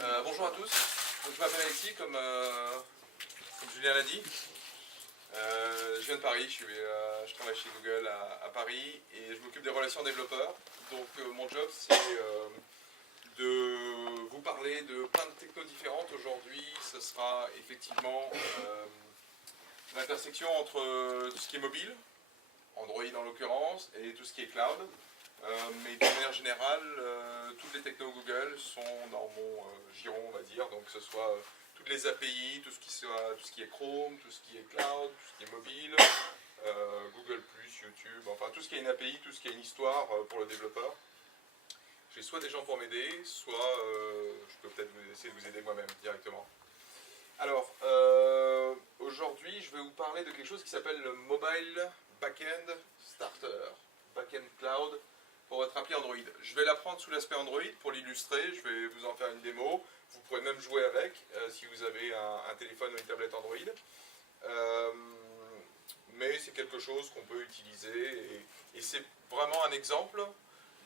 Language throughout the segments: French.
Bonjour à tous, donc, je m'appelle Alexis, comme Julien l'a dit. Je viens de Paris, je travaille chez Google à Paris et je m'occupe des relations développeurs. Donc mon job c'est de vous parler de plein de technos différentes. Aujourd'hui ce sera effectivement l'intersection entre tout ce qui est mobile, Android en l'occurrence, et tout ce qui est cloud. Mais de manière générale, toutes les technos Google sont dans mon giron, on va dire, donc que ce soit toutes les API, tout ce qui est Chrome, tout ce qui est cloud, tout ce qui est mobile, Google+, YouTube, enfin tout ce qui est une API, tout ce qui est une histoire pour le développeur. J'ai soit des gens pour m'aider, soit je peux peut-être essayer de vous aider moi-même directement. Alors, aujourd'hui, je vais vous parler de quelque chose qui s'appelle le Mobile Backend Starter, Backend Cloud, pour votre appli Android. Je vais l'apprendre sous l'aspect Android pour l'illustrer, je vais vous en faire une démo. Vous pourrez même jouer avec si vous avez un téléphone ou une tablette Android. Mais c'est quelque chose qu'on peut utiliser et c'est vraiment un exemple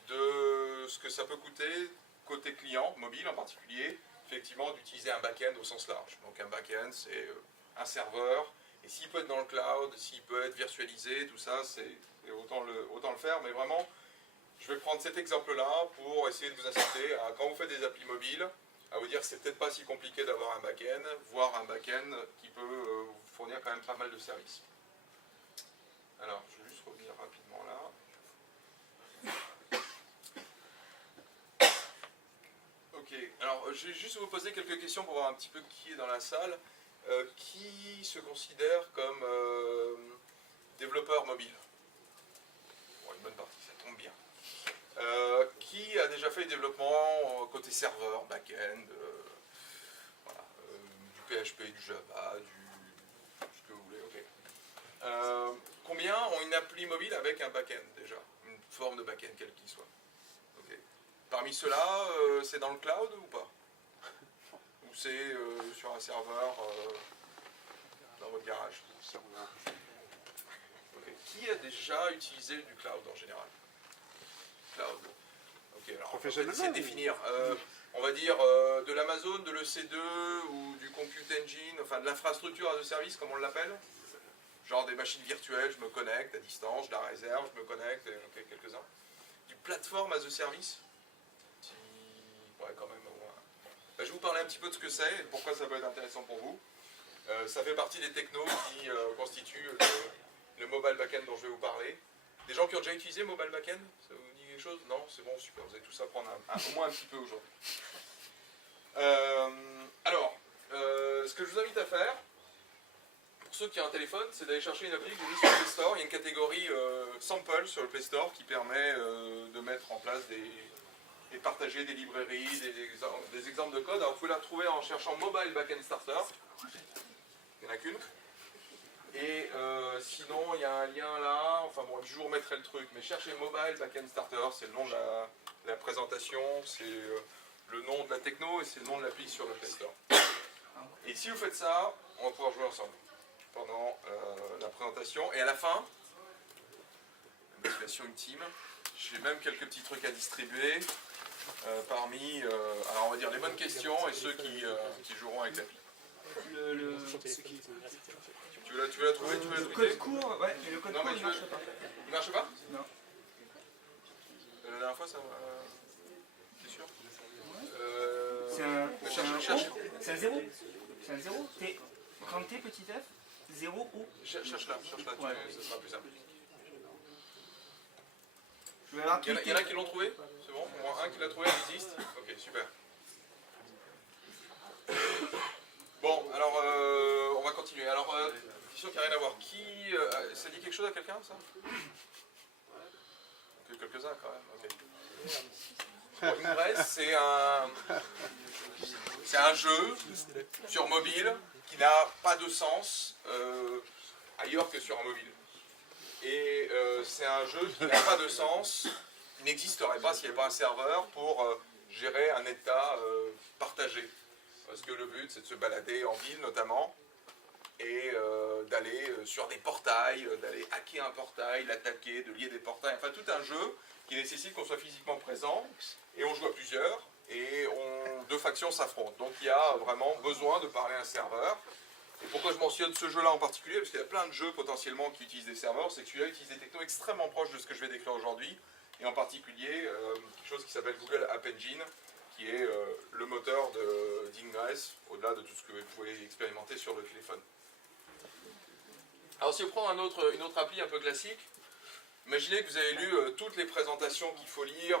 de ce que ça peut coûter côté client, mobile en particulier, effectivement d'utiliser un back-end au sens large. Donc un back-end c'est un serveur, et s'il peut être dans le cloud, s'il peut être virtualisé, tout ça, c'est autant le faire, mais vraiment, je vais prendre cet exemple-là pour essayer de vous inciter à, quand vous faites des applis mobiles, à vous dire que c'est peut-être pas si compliqué d'avoir un back-end, voire un back-end qui peut vous fournir quand même pas mal de services. Alors, je vais juste revenir rapidement là. Ok, alors je vais juste vous poser quelques questions pour voir un petit peu qui est dans la salle. Qui se considère comme développeur mobile? Bon, une bonne partie, ça tombe bien. Qui a déjà fait du développement côté serveur, back-end, voilà, du PHP, du Java, ce que vous voulez, ok. Combien ont une appli mobile avec un back-end déjà? Une forme de back-end, quel qu'il soit. Okay. Parmi ceux-là, c'est dans le cloud ou pas? Ou c'est sur un serveur dans votre garage? Okay. Qui a déjà utilisé du cloud en général? Cloud. Ok, alors on va essayer de définir. On va dire de l'Amazon, de l'EC2 ou du Compute Engine, enfin de l'infrastructure as a service comme on l'appelle. Genre des machines virtuelles, je me connecte à distance, je la réserve, je me connecte, ok, quelques-uns. Du platform as a service. Ouais, quand même, au moins. Je vais vous parler un petit peu de ce que c'est et de pourquoi ça peut être intéressant pour vous. Ça fait partie des technos qui constituent le mobile backend dont je vais vous parler. Des gens qui ont déjà utilisé mobile backend? Ça vous dit quelque chose? Non? C'est bon, super, vous allez tous apprendre au moins un petit peu aujourd'hui. Alors, ce que je vous invite à faire, pour ceux qui ont un téléphone, c'est d'aller chercher une appli que vous mis sur le Play Store. Il y a une catégorie sample sur le Play Store qui permet de mettre en place et partager des librairies, des exemples de code. Alors vous pouvez la trouver en cherchant Mobile Backend Starter. Il n'y en a qu'une. Et sinon, il y a un lien là. Enfin bon, je vous remettrai le truc. Mais cherchez Mobile Backend Starter, c'est le nom de la présentation, c'est le nom de la techno et c'est le nom de l'appli sur le Play Store. Et si vous faites ça, on va pouvoir jouer ensemble pendant la présentation. Et à la fin, la motivation ultime, j'ai même quelques petits trucs à distribuer parmi, alors on va dire les bonnes questions et ceux qui joueront avec l'appli. Tu veux la trouver? Le code court, ouais, mais le code court, il marche pas. Il marche pas? Non. La dernière fois, ça c'est sûr? C'est un 0. C'est un 0. Quand T petit f, 0 O. Cherche-la, ouais. Ça sera plus simple. Il y en a qui l'ont trouvé? C'est bon? Au moins un qui l'a trouvé, elle existe? Ok, super. Bon, alors on va continuer. Alors, question qui n'a rien à voir. Ça dit quelque chose à quelqu'un, ça? Ok, quelques-uns quand même, ok. Bon, Ingress, c'est un jeu sur mobile qui n'a pas de sens ailleurs que sur un mobile. Et c'est un jeu qui n'a pas de sens, qui n'existerait pas s'il n'y avait pas un serveur pour gérer un état partagé. Parce que le but, c'est de se balader en ville notamment, et d'aller sur des portails, d'aller hacker un portail, l'attaquer, de lier des portails, enfin tout un jeu qui nécessite qu'on soit physiquement présent, et on joue à plusieurs, et deux factions s'affrontent. Donc il y a vraiment besoin de parler à un serveur. Et pourquoi je mentionne ce jeu-là en particulier? Parce qu'il y a plein de jeux potentiellement qui utilisent des serveurs, c'est que celui-là utilise des technos extrêmement proches de ce que je vais décrire aujourd'hui, et en particulier quelque chose qui s'appelle Google App Engine, qui est le moteur d'Ingress, au-delà de tout ce que vous pouvez expérimenter sur le téléphone. Alors si on prend une autre appli un peu classique, imaginez que vous avez lu toutes les présentations qu'il faut lire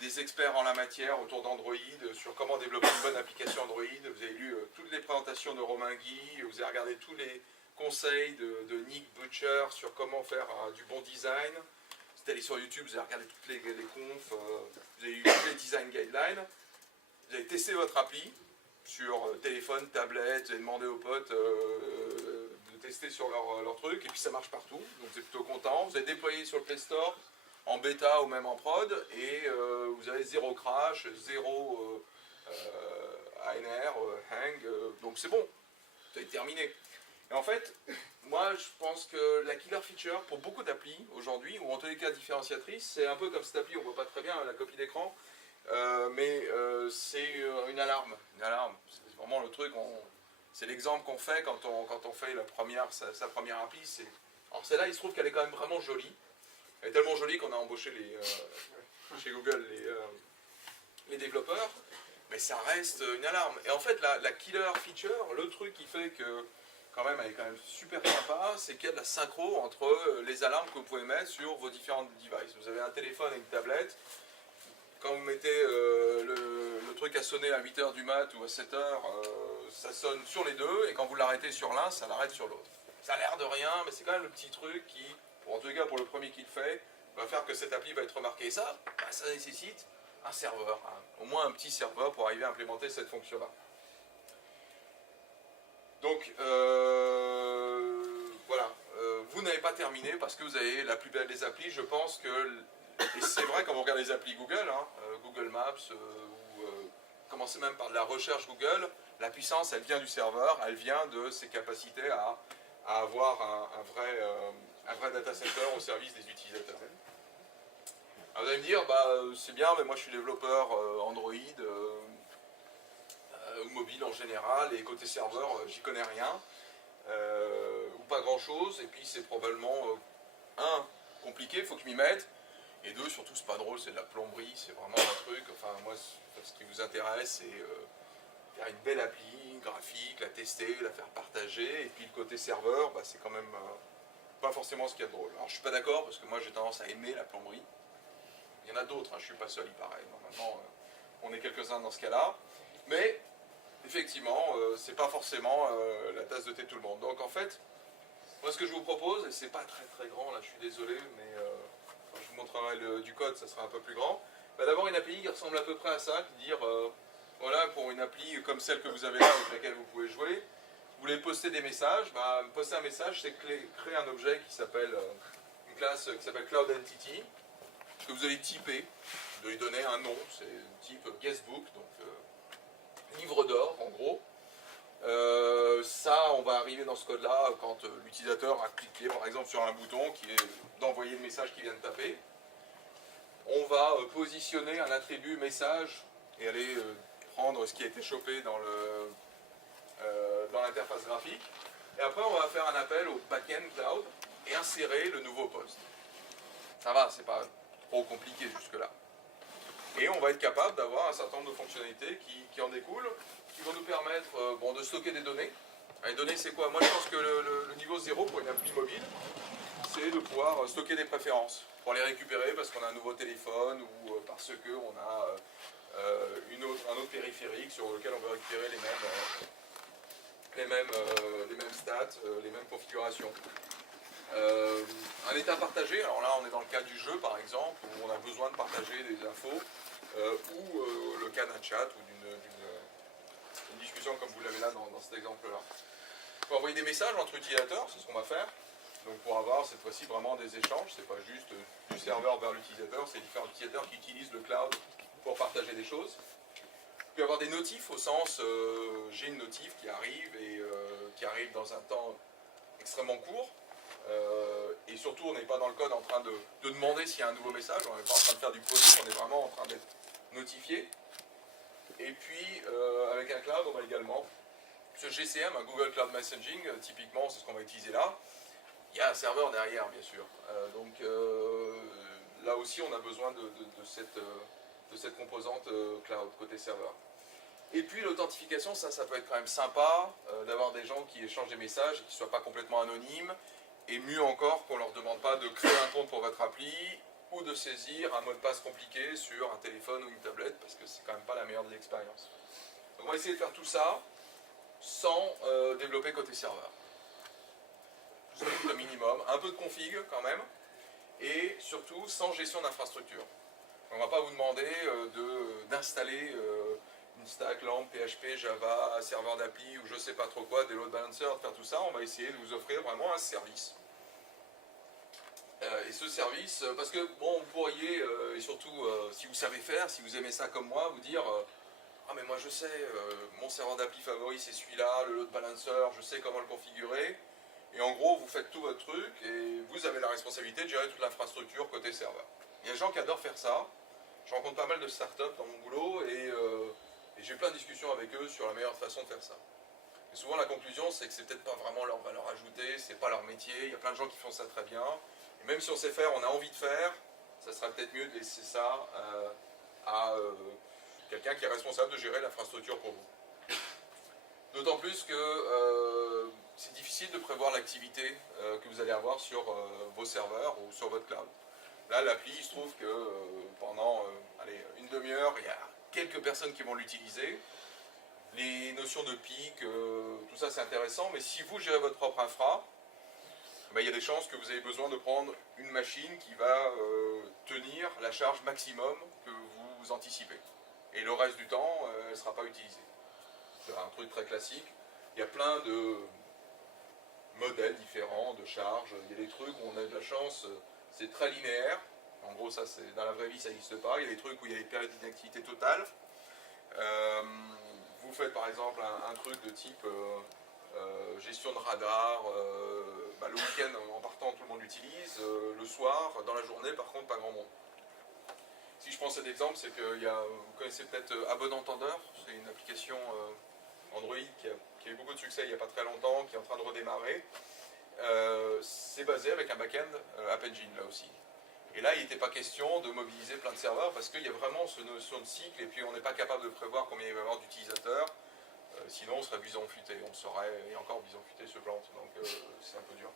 des experts en la matière autour d'Android, sur comment développer une bonne application Android. Vous avez lu toutes les présentations de Romain Guy, vous avez regardé tous les conseils de Nick Butcher sur comment faire du bon design. Vous êtes allé sur YouTube, vous avez regardé toutes les confs, vous avez eu tous les design guidelines. Vous avez testé votre appli sur téléphone, tablette, vous avez demandé aux potes de tester sur leur truc, et puis ça marche partout, donc vous êtes plutôt content. Vous avez déployé sur le Play Store, en bêta ou même en prod, et vous avez zéro crash, zéro ANR, hang, donc c'est bon, vous avez terminé. Et en fait, moi je pense que la killer feature pour beaucoup d'applis aujourd'hui, ou en tous les cas différenciatrice, c'est un peu comme cette appli, on ne voit pas très bien la copie d'écran, mais c'est une alarme. C'est vraiment le truc, c'est l'exemple qu'on fait quand on fait sa première appli. Alors celle-là, il se trouve qu'elle est quand même vraiment jolie. Elle est tellement jolie qu'on a embauché chez Google les développeurs, mais ça reste une alarme. Et en fait, la killer feature, le truc qui fait que quand même, elle est quand même super sympa, c'est qu'il y a de la synchro entre les alarmes que vous pouvez mettre sur vos différents devices. Vous avez un téléphone et une tablette. Quand vous mettez le truc à sonner à 8h du mat ou à 7h, ça sonne sur les deux, et quand vous l'arrêtez sur l'un, ça l'arrête sur l'autre. Ça a l'air de rien, mais c'est quand même le petit truc qui, en tout cas pour le premier qui le fait, va faire que cette appli va être remarquée. Et ça, ça nécessite un serveur, au moins un petit serveur pour arriver à implémenter cette fonction-là. Donc, voilà, vous n'avez pas terminé parce que vous avez la plus belle des applis. Je pense que, et c'est vrai quand on regarde les applis Google, Google Maps, ou commencez même par de la recherche Google, la puissance, elle vient du serveur, elle vient de ses capacités à avoir un vrai data center au service des utilisateurs. Alors vous allez me dire, c'est bien, mais moi je suis développeur Android ou mobile en général, et côté serveur, j'y connais rien, ou pas grand chose, et puis c'est probablement, compliqué, il faut que je m'y mette, et deux, surtout c'est pas drôle, c'est de la plomberie, c'est vraiment un truc, enfin moi ce qui vous intéresse c'est faire une belle appli graphique, la tester, la faire partager, et puis le côté serveur, c'est quand même pas forcément ce qu'il y a de drôle. Alors je suis pas d'accord, parce que moi j'ai tendance à aimer la plomberie. Il y en a d'autres, je suis pas seul, il paraît. Normalement, on est quelques-uns dans ce cas-là. Mais, effectivement, c'est pas forcément la tasse de thé de tout le monde. Donc en fait, moi ce que je vous propose, et c'est pas très très grand, là je suis désolé, mais quand je vous montrerai du code, ça sera un peu plus grand. D'abord une API qui ressemble à peu près à ça, qui dire, voilà, pour une appli comme celle que vous avez là, avec laquelle vous pouvez jouer, vous voulez poster des messages, poster un message, c'est créer un objet qui s'appelle, une classe qui s'appelle Cloud Entity, que vous allez typer, de lui donner un nom, c'est type guestbook, donc livre d'or en gros. Ça, on va arriver dans ce code-là quand l'utilisateur a cliqué par exemple sur un bouton qui est d'envoyer le message qu'il vient de taper. On va positionner un attribut message et aller prendre ce qui a été chopé dans l'interface graphique. Et après, on va faire un appel au backend cloud et insérer le nouveau post. Ça va, c'est pas trop compliqué jusque-là. Et on va être capable d'avoir un certain nombre de fonctionnalités qui en découlent, qui vont nous permettre de stocker des données. Les données, c'est quoi? Moi, je pense que le niveau 0 pour une appli mobile, c'est de pouvoir stocker des préférences, pour les récupérer parce qu'on a un nouveau téléphone ou parce qu'on a un autre périphérique sur lequel on veut récupérer les mêmes stats, les mêmes configurations. Un état partagé, alors là on est dans le cas du jeu par exemple, où on a besoin de partager des infos, ou le cas d'un chat ou d'une discussion comme vous l'avez là dans cet exemple-là. On peut envoyer des messages entre utilisateurs, c'est ce qu'on va faire, donc pour avoir cette fois-ci vraiment des échanges, c'est pas juste du serveur vers l'utilisateur, c'est différents utilisateurs qui utilisent le cloud pour partager des choses. Il peut y avoir des notifs au sens, j'ai une notif qui arrive et qui arrive dans un temps extrêmement court. Et surtout, on n'est pas dans le code en train de demander s'il y a un nouveau message, on n'est pas en train de faire du polling, on est vraiment en train d'être notifié. Et puis avec un cloud, on va également, ce GCM, un Google Cloud Messaging, typiquement c'est ce qu'on va utiliser là, il y a un serveur derrière bien sûr. Donc là aussi on a besoin de cette composante cloud côté serveur. Et puis l'authentification, ça peut être quand même sympa d'avoir des gens qui échangent des messages et qui ne soient pas complètement anonymes. Et mieux encore qu'on ne leur demande pas de créer un compte pour votre appli ou de saisir un mot de passe compliqué sur un téléphone ou une tablette parce que c'est quand même pas la meilleure des expériences. Donc on va essayer de faire tout ça sans développer côté serveur. Tout ça le minimum, un peu de config quand même et surtout sans gestion d'infrastructure. On ne va pas vous demander d'installer une stack, LAMP, PHP, Java, serveur d'appli ou je sais pas trop quoi, des load balancers, de faire tout ça. On va essayer de vous offrir vraiment un service. Et ce service, parce que bon, vous pourriez, et surtout si vous savez faire, si vous aimez ça comme moi, vous dire ah mais moi je sais, mon serveur d'appli favori c'est celui-là, le load balancer, je sais comment le configurer. Et en gros, vous faites tout votre truc et vous avez la responsabilité de gérer toute l'infrastructure côté serveur. Il y a des gens qui adorent faire ça. Je rencontre pas mal de startups dans mon boulot et j'ai plein de discussions avec eux sur la meilleure façon de faire ça. Et souvent la conclusion c'est que c'est peut-être pas vraiment leur valeur ajoutée, c'est pas leur métier, il y a plein de gens qui font ça très bien. Et même si on sait faire, on a envie de faire, ça serait peut-être mieux de laisser ça à quelqu'un qui est responsable de gérer l'infrastructure pour vous. D'autant plus que c'est difficile de prévoir l'activité que vous allez avoir sur vos serveurs ou sur votre cloud. Là, l'appli, il se trouve que pendant une demi-heure, il y a quelques personnes qui vont l'utiliser. Les notions de pic, tout ça c'est intéressant, mais si vous gérez votre propre infra, ben, il y a des chances que vous avez besoin de prendre une machine qui va tenir la charge maximum que vous anticipez. Et le reste du temps, elle ne sera pas utilisée. C'est un truc très classique. Il y a plein de modèles différents de charges. Il y a des trucs où on a de la chance, c'est très linéaire. En gros, ça, dans la vraie vie, ça n'existe pas. Il y a des trucs où il y a des périodes d'inactivité totale. Vous faites par exemple un truc de type gestion de radar. Le week-end, en partant, tout le monde l'utilise. Le soir, dans la journée, par contre, pas grand monde. Si je prends cet exemple, c'est que vous connaissez peut-être Abonentendeur. C'est une application Android qui a eu beaucoup de succès il n'y a pas très longtemps, qui est en train de redémarrer. C'est basé avec un back-end App Engine là aussi. Et là, il n'était pas question de mobiliser plein de serveurs parce qu'il y a vraiment cette notion de cycle et puis on n'est pas capable de prévoir combien il va y avoir d'utilisateurs. Sinon, on serait bison futé. On saurait, et encore bison futé se plante, donc c'est un peu dur.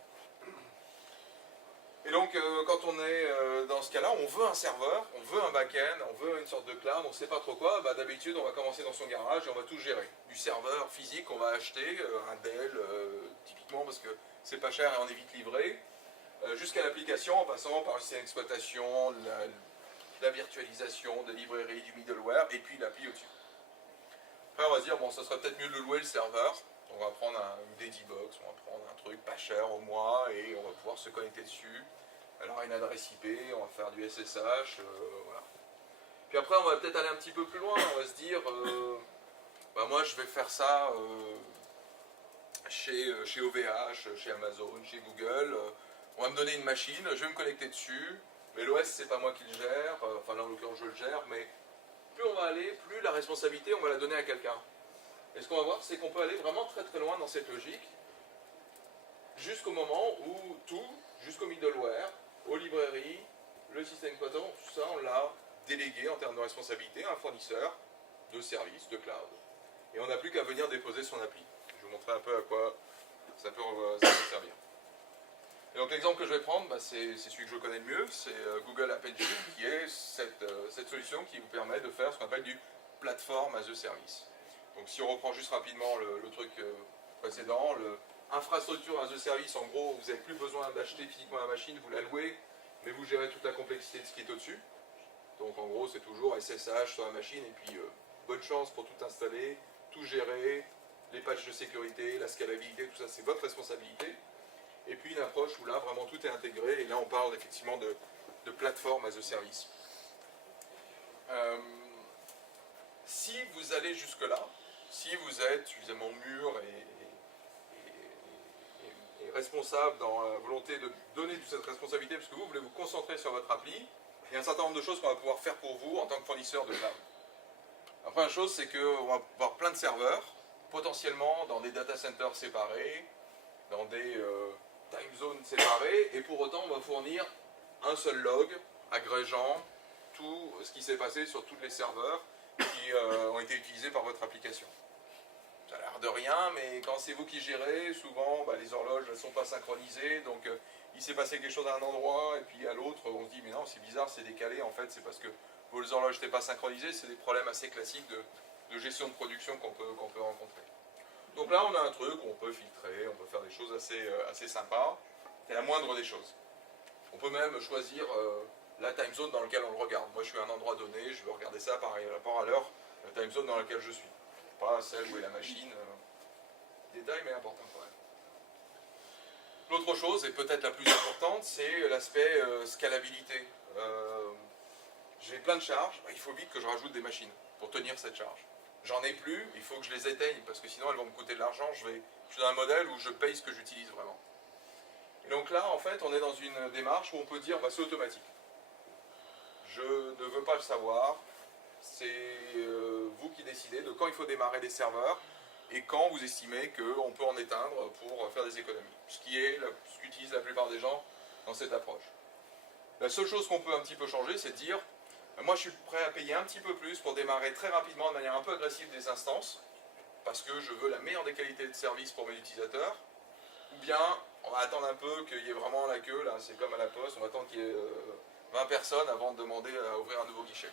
Et donc, quand on est dans ce cas-là, on veut un serveur, on veut un back-end, on veut une sorte de cloud, on ne sait pas trop quoi. Bah, d'habitude, on va commencer dans son garage et on va tout gérer. Du serveur physique, on va acheter un Dell, typiquement parce que c'est pas cher et on est vite livré, jusqu'à l'application en passant par le système d'exploitation, la virtualisation, des librairies, du middleware et puis l'appli au-dessus. Après, on va se dire, bon, ça serait peut-être mieux de louer le serveur. On va prendre une Dedibox, on va prendre un truc pas cher au mois et on va pouvoir se connecter dessus. Alors une adresse IP, on va faire du SSH, voilà. Puis après on va peut-être aller un petit peu plus loin, on va se dire, moi je vais faire ça chez OVH, chez Amazon, chez Google, on va me donner une machine, je vais me connecter dessus, mais l'OS c'est pas moi qui le gère, enfin là en l'occurrence je le gère, mais plus on va aller, plus la responsabilité on va la donner à quelqu'un. Et ce qu'on va voir c'est qu'on peut aller vraiment très très loin dans cette logique, jusqu'au moment où tout, jusqu'au middleware, aux librairies, le système exploitant, tout ça, on l'a délégué en termes de responsabilité à un fournisseur de services, de cloud. Et on n'a plus qu'à venir déposer son appli. Je vais vous montrer un peu à quoi ça peut servir. Et donc l'exemple que je vais prendre, c'est celui que je connais le mieux, c'est Google App Engine, qui est cette solution qui vous permet de faire ce qu'on appelle du Platform as a Service. Donc si on reprend juste rapidement le truc précédent, infrastructure as a service, en gros, vous n'avez plus besoin d'acheter physiquement la machine, vous la louez, mais vous gérez toute la complexité de ce qui est au-dessus. Donc en gros, c'est toujours SSH sur la machine, et puis bonne chance pour tout installer, tout gérer, les patchs de sécurité, la scalabilité, tout ça, c'est votre responsabilité. Et puis une approche où là, vraiment tout est intégré, et là on parle effectivement de plateforme as a service. Si vous allez jusque-là, si vous êtes suffisamment mûr et responsable dans la volonté de donner toute cette responsabilité, parce que vous voulez vous concentrer sur votre appli, il y a un certain nombre de choses qu'on va pouvoir faire pour vous en tant que fournisseur de cloud. La première chose, c'est qu'on va avoir plein de serveurs, potentiellement dans des data centers séparés, dans des time zones séparées, et pour autant, on va fournir un seul log agrégeant tout ce qui s'est passé sur tous les serveurs qui ont été utilisés par votre application. Ça a l'air de rien, mais quand c'est vous qui gérez, souvent les horloges ne sont pas synchronisées, donc il s'est passé quelque chose à un endroit, et puis à l'autre, on se dit mais non, c'est bizarre, c'est décalé, en fait c'est parce que vos horloges n'étaient pas synchronisées, c'est des problèmes assez classiques de gestion de production qu'on peut rencontrer. Donc là, on a un truc où on peut filtrer, on peut faire des choses assez sympas, c'est la moindre des choses. On peut même choisir la time zone dans laquelle on le regarde. Moi, je suis à un endroit donné, je veux regarder ça par rapport à l'heure, la time zone dans laquelle je suis. Pas celle où est la machine. Détail, mais important quand même. L'autre chose, et peut-être la plus importante, c'est l'aspect scalabilité. J'ai plein de charges, il faut vite que je rajoute des machines pour tenir cette charge. J'en ai plus, il faut que je les éteigne, parce que sinon elles vont me coûter de l'argent. Je suis dans un modèle où je paye ce que j'utilise vraiment. Et donc là, en fait, on est dans une démarche où on peut dire, c'est automatique. Je ne veux pas le savoir, c'est vous qui décidez de quand il faut démarrer des serveurs et quand vous estimez qu'on peut en éteindre pour faire des économies. Ce qu'utilisent la plupart des gens dans cette approche. La seule chose qu'on peut un petit peu changer, c'est de dire, moi je suis prêt à payer un petit peu plus pour démarrer très rapidement de manière un peu agressive des instances, parce que je veux la meilleure des qualités de service pour mes utilisateurs, ou bien on va attendre un peu qu'il y ait vraiment la queue, là c'est comme à la poste, on va attendre qu'il y ait 20 personnes avant de demander à ouvrir un nouveau guichet.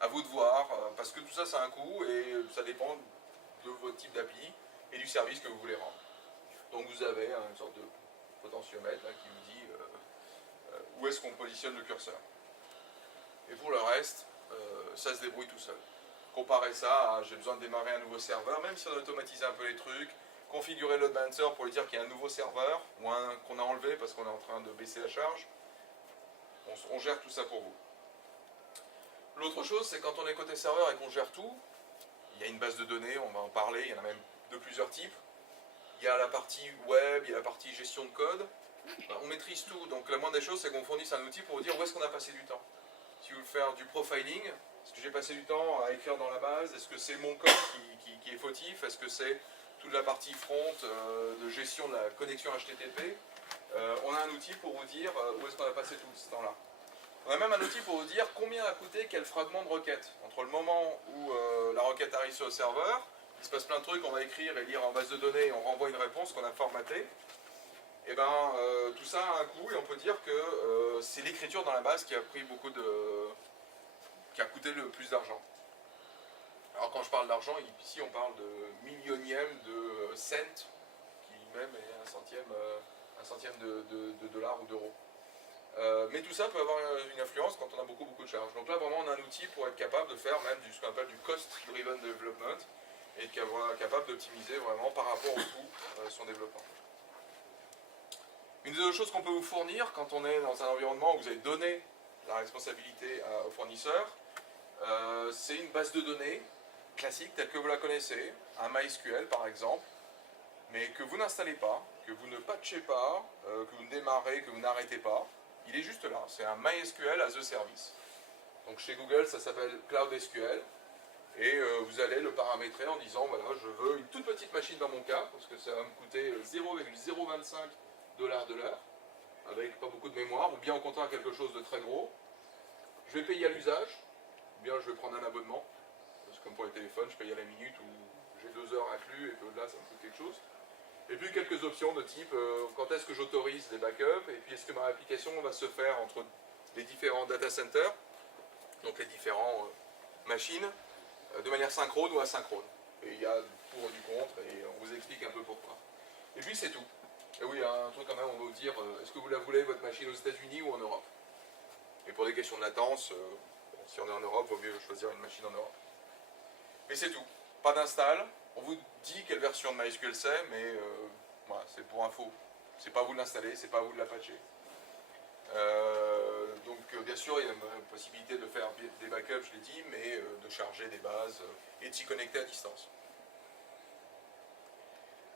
À vous de voir, parce que tout ça, ça a un coût et ça dépend de votre type d'appli et du service que vous voulez rendre. Donc vous avez une sorte de potentiomètre là, qui vous dit où est-ce qu'on positionne le curseur. Et pour le reste, ça se débrouille tout seul. Comparez ça à j'ai besoin de démarrer un nouveau serveur, même si on a automatisé un peu les trucs, configurer le load balancer pour lui dire qu'il y a un nouveau serveur, ou un qu'on a enlevé parce qu'on est en train de baisser la charge. On gère tout ça pour vous. L'autre chose, c'est quand on est côté serveur et qu'on gère tout, il y a une base de données, on va en parler, il y en a même de plusieurs types. Il y a la partie web, il y a la partie gestion de code. On maîtrise tout, donc la moindre des choses, c'est qu'on fournisse un outil pour vous dire où est-ce qu'on a passé du temps. Si vous voulez faire du profiling, est-ce que j'ai passé du temps à écrire dans la base? Est-ce que c'est mon code qui est fautif? Est-ce que c'est toute la partie front de gestion de la connexion HTTP? On a un outil pour vous dire où est-ce qu'on a passé tout ce temps-là. On a même un outil pour vous dire combien a coûté quel fragment de requête. Entre le moment où la requête arrive sur le serveur, il se passe plein de trucs, on va écrire et lire en base de données et on renvoie une réponse qu'on a formatée. Et tout ça a un coût et on peut dire que c'est l'écriture dans la base qui a pris qui a coûté le plus d'argent. Alors quand je parle d'argent, ici on parle de millionième de cent, qui même est un centième de dollar ou d'euro. Mais tout ça peut avoir une influence quand on a beaucoup de charges. Donc là vraiment on a un outil pour être capable de faire même ce qu'on appelle du cost driven development et être capable d'optimiser vraiment par rapport au coût son développement. Une des autres choses qu'on peut vous fournir quand on est dans un environnement où vous avez donné la responsabilité au fournisseur, c'est une base de données classique telle que vous la connaissez, un MySQL par exemple, mais que vous n'installez pas, que vous ne patchez pas, que vous ne démarrez, que vous n'arrêtez pas. Il est juste là, c'est un MySQL as a service. Donc chez Google, ça s'appelle Cloud SQL. Et vous allez le paramétrer en disant, voilà, je veux une toute petite machine dans mon cas, parce que ça va me coûter 0,025 $ de l'heure, avec pas beaucoup de mémoire, ou bien au contraire quelque chose de très gros. Je vais payer à l'usage, ou bien je vais prendre un abonnement, parce que comme pour les téléphones, je paye à la minute, ou j'ai 2 heures inclus, et que là, ça me coûte quelque chose. Et puis quelques options de type quand est-ce que j'autorise des backups, et puis est-ce que ma application va se faire entre les différents data centers, donc les différentes machines, de manière synchrone ou asynchrone. Et il y a du pour et du contre, et on vous explique un peu pourquoi. Et puis c'est tout. Et oui, il y a un truc quand même, on va vous dire, est-ce que vous la voulez, votre machine, aux États-Unis ou en Europe? Et pour des questions de latence, si on est en Europe, il vaut mieux choisir une machine en Europe. Mais c'est tout. Pas d'install. On vous dit quelle version de MySQL c'est, mais voilà, c'est pour info. C'est pas à vous de l'installer, c'est pas à vous de la patcher. Donc bien sûr, il y a une possibilité de faire des backups, je l'ai dit, mais de charger des bases et de s'y connecter à distance.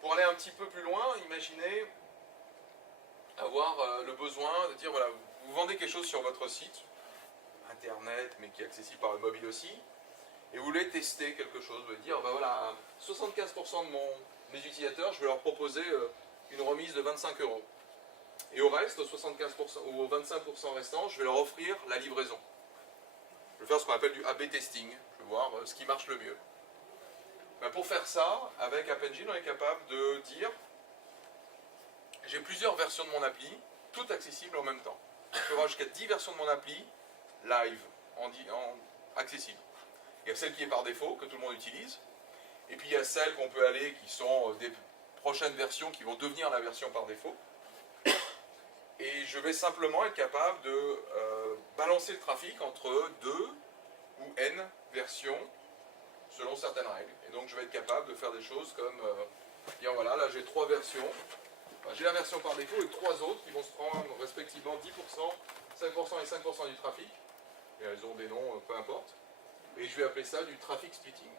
Pour aller un petit peu plus loin, imaginez avoir le besoin de dire, voilà, vous vendez quelque chose sur votre site, internet, mais qui est accessible par le mobile aussi, et vous voulez tester quelque chose, vous voulez dire, ben voilà, 75% de mes utilisateurs, je vais leur proposer une remise de 25 €. Et au reste, aux 75% ou aux 25% restants, je vais leur offrir la livraison. Je vais faire ce qu'on appelle du A/B testing, je vais voir ce qui marche le mieux. Ben pour faire ça, avec App Engine, on est capable de dire, j'ai plusieurs versions de mon appli, toutes accessibles en même temps. Je peux avoir jusqu'à 10 versions de mon appli live, accessible. Il y a celle qui est par défaut, que tout le monde utilise. Et puis il y a celles qu'on peut aller, qui sont des prochaines versions qui vont devenir la version par défaut. Et je vais simplement être capable de balancer le trafic entre 2 ou N versions selon certaines règles. Et donc je vais être capable de faire des choses comme dire voilà, là j'ai 3 versions. Enfin, j'ai la version par défaut et 3 autres qui vont se prendre respectivement 10%, 5% et 5% du trafic. Et elles ont des noms, peu importe. Et je vais appeler ça du traffic splitting.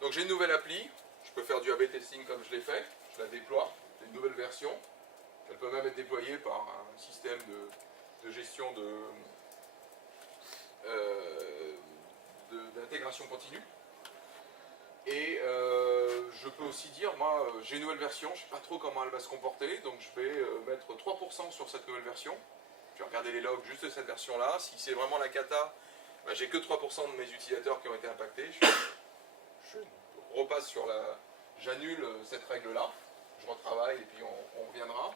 Donc j'ai une nouvelle appli, je peux faire du A/B testing comme je l'ai fait, je la déploie, c'est une nouvelle version. Elle peut même être déployée par un système de gestion d'intégration continue. Et je peux aussi dire, moi j'ai une nouvelle version, je ne sais pas trop comment elle va se comporter, donc je vais mettre 3% sur cette nouvelle version. Je vais regarder les logs juste de cette version-là. Si c'est vraiment la cata, ben, j'ai que 3% de mes utilisateurs qui ont été impactés. Je repasse sur la... J'annule cette règle-là, je retravaille et puis on reviendra.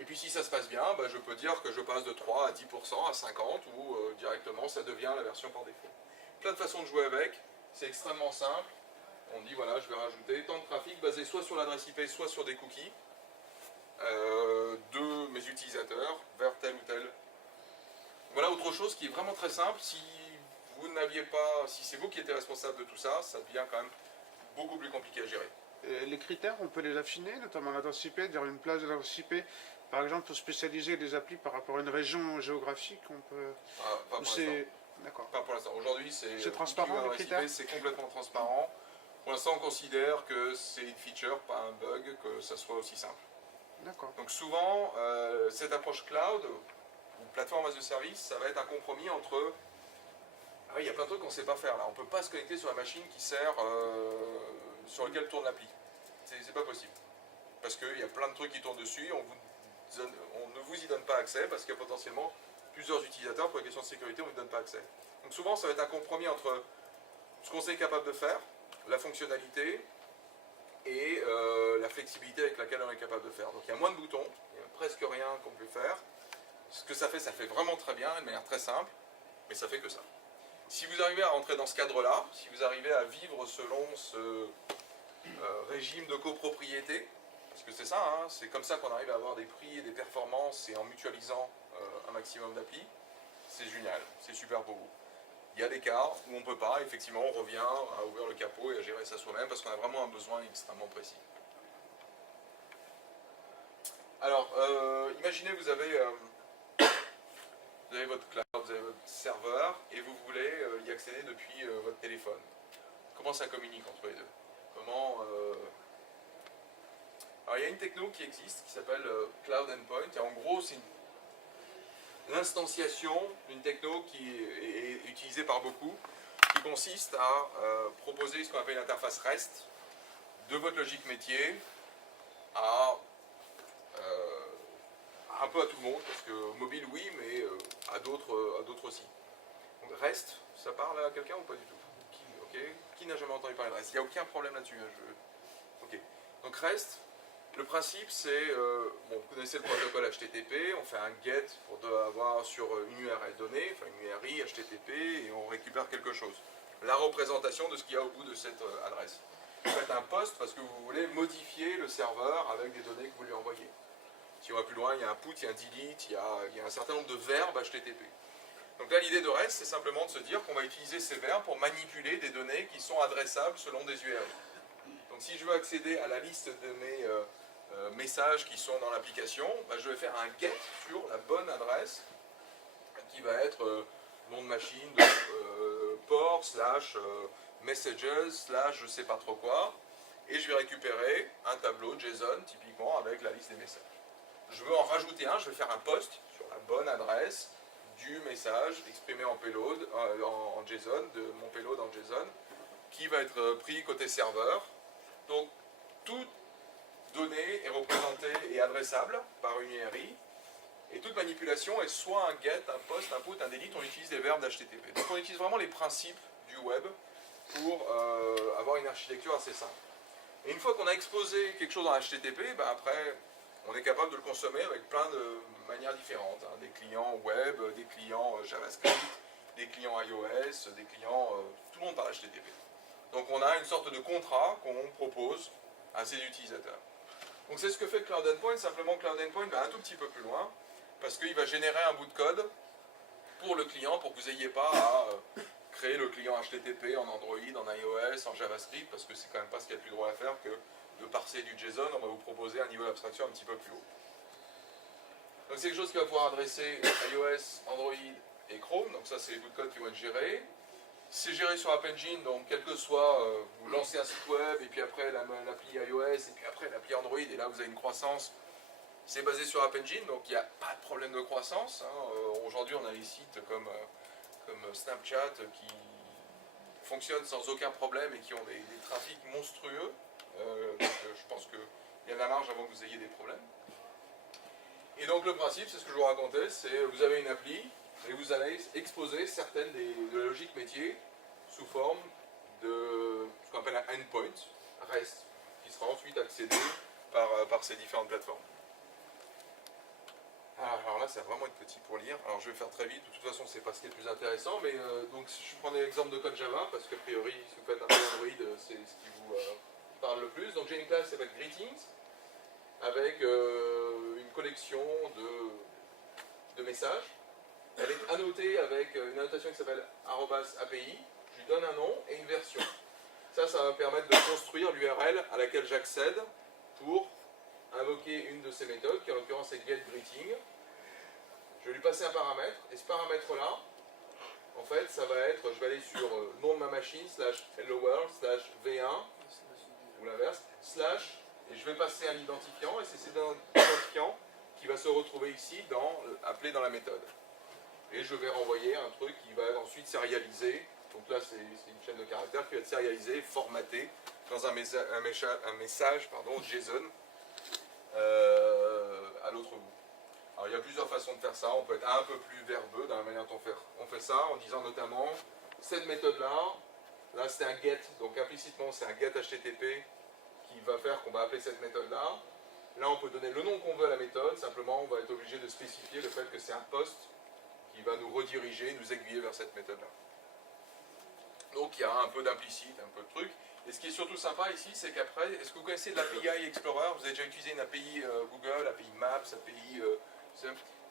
Et puis si ça se passe bien, ben, je peux dire que je passe de 3 à 10%, à 50% ou directement ça devient la version par défaut. Plein de façons de jouer avec, c'est extrêmement simple. On dit voilà, je vais rajouter tant de trafic basé soit sur l'adresse IP, soit sur des cookies de mes utilisateurs vers tel ou tel. Voilà autre chose qui est vraiment très simple. Si vous n'aviez pas, si c'est vous qui étiez responsable de tout ça, ça devient quand même beaucoup plus compliqué à gérer. Et les critères, on peut les affiner, notamment l'adresse IP, dire une plage de l'adresse IP, par exemple, pour spécialiser les applis par rapport à une région géographique, on peut... Pas pour l'instant. D'accord. Pas pour l'instant. Aujourd'hui, c'est transparent, les critères. C'est complètement transparent. Pour l'instant, on considère que c'est une feature, pas un bug, que ça soit aussi simple. D'accord. Donc souvent, cette approche cloud, ou plateforme as a service, ça va être un compromis entre... Ah oui, il y a plein de trucs qu'on ne sait pas faire là. On ne peut pas se connecter sur la machine qui sert, sur laquelle tourne l'appli. C'est pas possible. Parce qu'il y a plein de trucs qui tournent dessus, on ne vous y donne pas accès, parce qu'il y a potentiellement plusieurs utilisateurs, pour les questions de sécurité, on ne vous donne pas accès. Donc souvent, ça va être un compromis entre ce qu'on est capable de faire, la fonctionnalité, et la flexibilité avec laquelle on est capable de faire. Donc il y a moins de boutons, il n'y a presque rien qu'on peut faire. Ce que ça fait vraiment très bien, de manière très simple, mais ça fait que ça. Si vous arrivez à rentrer dans ce cadre-là, si vous arrivez à vivre selon ce régime de copropriété, parce que c'est ça, hein, c'est comme ça qu'on arrive à avoir des prix et des performances et en mutualisant un maximum d'applis, c'est génial, c'est super pour vous. Il y a des cas où on ne peut pas, effectivement on revient à ouvrir le capot et à gérer ça soi-même parce qu'on a vraiment un besoin extrêmement précis. Alors, imaginez vous avez votre cloud, vous avez votre serveur et vous voulez y accéder depuis votre téléphone. Comment ça communique entre les deux? Comment Alors il y a une techno qui existe qui s'appelle Cloud Endpoint et en gros c'est l'instanciation d'une techno qui est utilisée par beaucoup, qui consiste à proposer ce qu'on appelle une interface REST de votre logique métier à un peu à tout le monde, parce que mobile oui, mais à d'autres aussi. Donc REST, ça parle à quelqu'un ou pas du tout? Qui n'a jamais entendu parler de REST? Il n'y a aucun problème là-dessus. Ok. Donc REST, le principe c'est, vous connaissez le protocole HTTP, on fait un GET pour avoir sur une URL donnée, enfin une URI HTTP, et on récupère quelque chose. La représentation de ce qu'il y a au bout de cette adresse. Vous faites un POST parce que vous voulez modifier le serveur avec des données que vous lui envoyez. Si on va plus loin, il y a un put, il y a un delete, il y a un certain nombre de verbes HTTP. Donc là, l'idée de REST, c'est simplement de se dire qu'on va utiliser ces verbes pour manipuler des données qui sont adressables selon des URL. Donc si je veux accéder à la liste de mes messages qui sont dans l'application, je vais faire un GET sur la bonne adresse, qui va être nom de machine, port, / messages, / je sais pas trop quoi, et je vais récupérer un tableau JSON, typiquement, avec la liste des messages. Je veux en rajouter un, je vais faire un post sur la bonne adresse du message exprimé en payload, en JSON, de mon payload en JSON, qui va être pris côté serveur. Donc, toute donnée est représentée et adressable par une URI, et toute manipulation est soit un get, un post, un put, un delete. On utilise les verbes d'HTTP. Donc, on utilise vraiment les principes du web pour avoir une architecture assez simple. Et une fois qu'on a exposé quelque chose en HTTP, ben après, on est capable de le consommer avec plein de manières différentes. Hein. Des clients web, des clients JavaScript, des clients iOS, des clients... tout le monde parle HTTP. Donc on a une sorte de contrat qu'on propose à ses utilisateurs. Donc c'est ce que fait Cloud Endpoint. Simplement, Cloud Endpoint va un tout petit peu plus loin, parce qu'il va générer un bout de code pour le client, pour que vous n'ayez pas à créer le client HTTP en Android, en iOS, en JavaScript, parce que c'est quand même pas ce qu'il y a de plus drôle à faire que de parser du JSON. On va vous proposer un niveau d'abstraction un petit peu plus haut. Donc c'est quelque chose qui va pouvoir adresser iOS, Android et Chrome. Donc ça, c'est les bouts de code qui vont être gérés. C'est géré sur App Engine, donc quel que soit, vous lancez un site web, et puis après l'appli iOS, et puis après l'appli Android, et là vous avez une croissance. C'est basé sur App Engine, donc il n'y a pas de problème de croissance. Hein. Aujourd'hui, on a des sites comme Snapchat qui fonctionnent sans aucun problème et qui ont des trafics monstrueux. Donc je pense qu'il y a de la marge avant que vous ayez des problèmes. Et donc le principe, c'est ce que je vous racontais, c'est vous avez une appli et vous allez exposer certaines de la logique métier sous forme de ce qu'on appelle un endpoint, REST, qui sera ensuite accédé par ces différentes plateformes. Alors là, ça va vraiment être petit pour lire. Alors je vais faire très vite. De toute façon, c'est pas ce qui est le plus intéressant. Mais donc, je prends des exemples de code Java parce qu'a priori, si vous faites un peu Android, c'est ce qui vous parle le plus. Donc j'ai une classe qui s'appelle Greetings avec une collection de messages. Elle est annotée avec une annotation qui s'appelle @API. Je lui donne un nom et une version. Ça va me permettre de construire l'URL à laquelle j'accède pour invoquer une de ces méthodes, qui en l'occurrence est getGreeting. Je vais lui passer un paramètre, et ce paramètre-là, en fait, ça va être, je vais aller sur nom de ma machine, /helloworld, /v1, ou l'inverse, et je vais passer un identifiant, et c'est cet identifiant qui va se retrouver ici, appelé dans la méthode. Et je vais renvoyer un truc qui va ensuite sérialiser, donc là c'est une chaîne de caractères qui va être sérialisée, formatée, dans un message JSON, à l'autre bout. Alors il y a plusieurs façons de faire ça. On peut être un peu plus verbeux dans la manière dont on fait ça, en disant notamment cette méthode-là, là c'est un get, donc implicitement c'est un get HTTP qui va faire qu'on va appeler cette méthode-là. Là on peut donner le nom qu'on veut à la méthode, simplement on va être obligé de spécifier le fait que c'est un post qui va nous rediriger, nous aiguiller vers cette méthode-là. Donc il y a un peu d'implicite, un peu de truc. Et ce qui est surtout sympa ici, c'est qu'après, est-ce que vous connaissez l'API Explorer? Vous avez déjà utilisé une API Google, API Maps, API...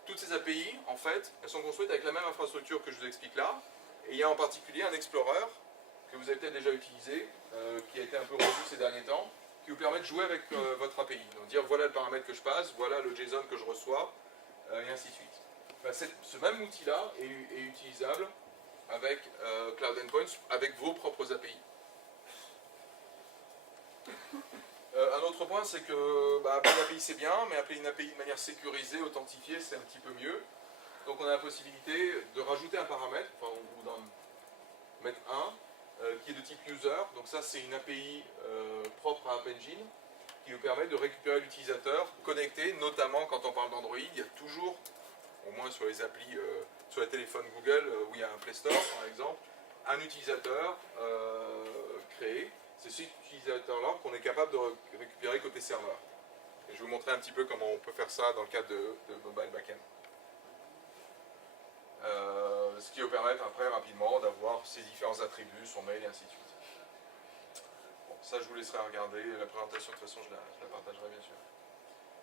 toutes ces API, en fait, elles sont construites avec la même infrastructure que je vous explique là. Et il y a en particulier un Explorer, que vous avez peut-être déjà utilisé, qui a été un peu revu ces derniers temps, qui vous permet de jouer avec votre API. Donc dire voilà le paramètre que je passe, voilà le JSON que je reçois, et ainsi de suite. Ben, ce même outil-là est utilisable avec Cloud Endpoints, avec vos propres API. Un autre point, c'est que appeler une API c'est bien, mais appeler une API de manière sécurisée, authentifiée, c'est un petit peu mieux. Donc on a la possibilité de rajouter un paramètre, ou d'en mettre un, qui est de type user. Donc ça c'est une API propre à App Engine, qui nous permet de récupérer l'utilisateur connecté, notamment quand on parle d'Android, il y a toujours, au moins sur les applis, sur les téléphones Google, où il y a un Play Store par exemple, un utilisateur créé. C'est cet utilisateur-là qu'on est capable de récupérer côté serveur. Et je vais vous montrer un petit peu comment on peut faire ça dans le cadre de Mobile Backend. Ce qui va permettre après rapidement d'avoir ces différents attributs, son mail et ainsi de suite. Bon, ça je vous laisserai regarder, la présentation de toute façon je la partagerai bien sûr.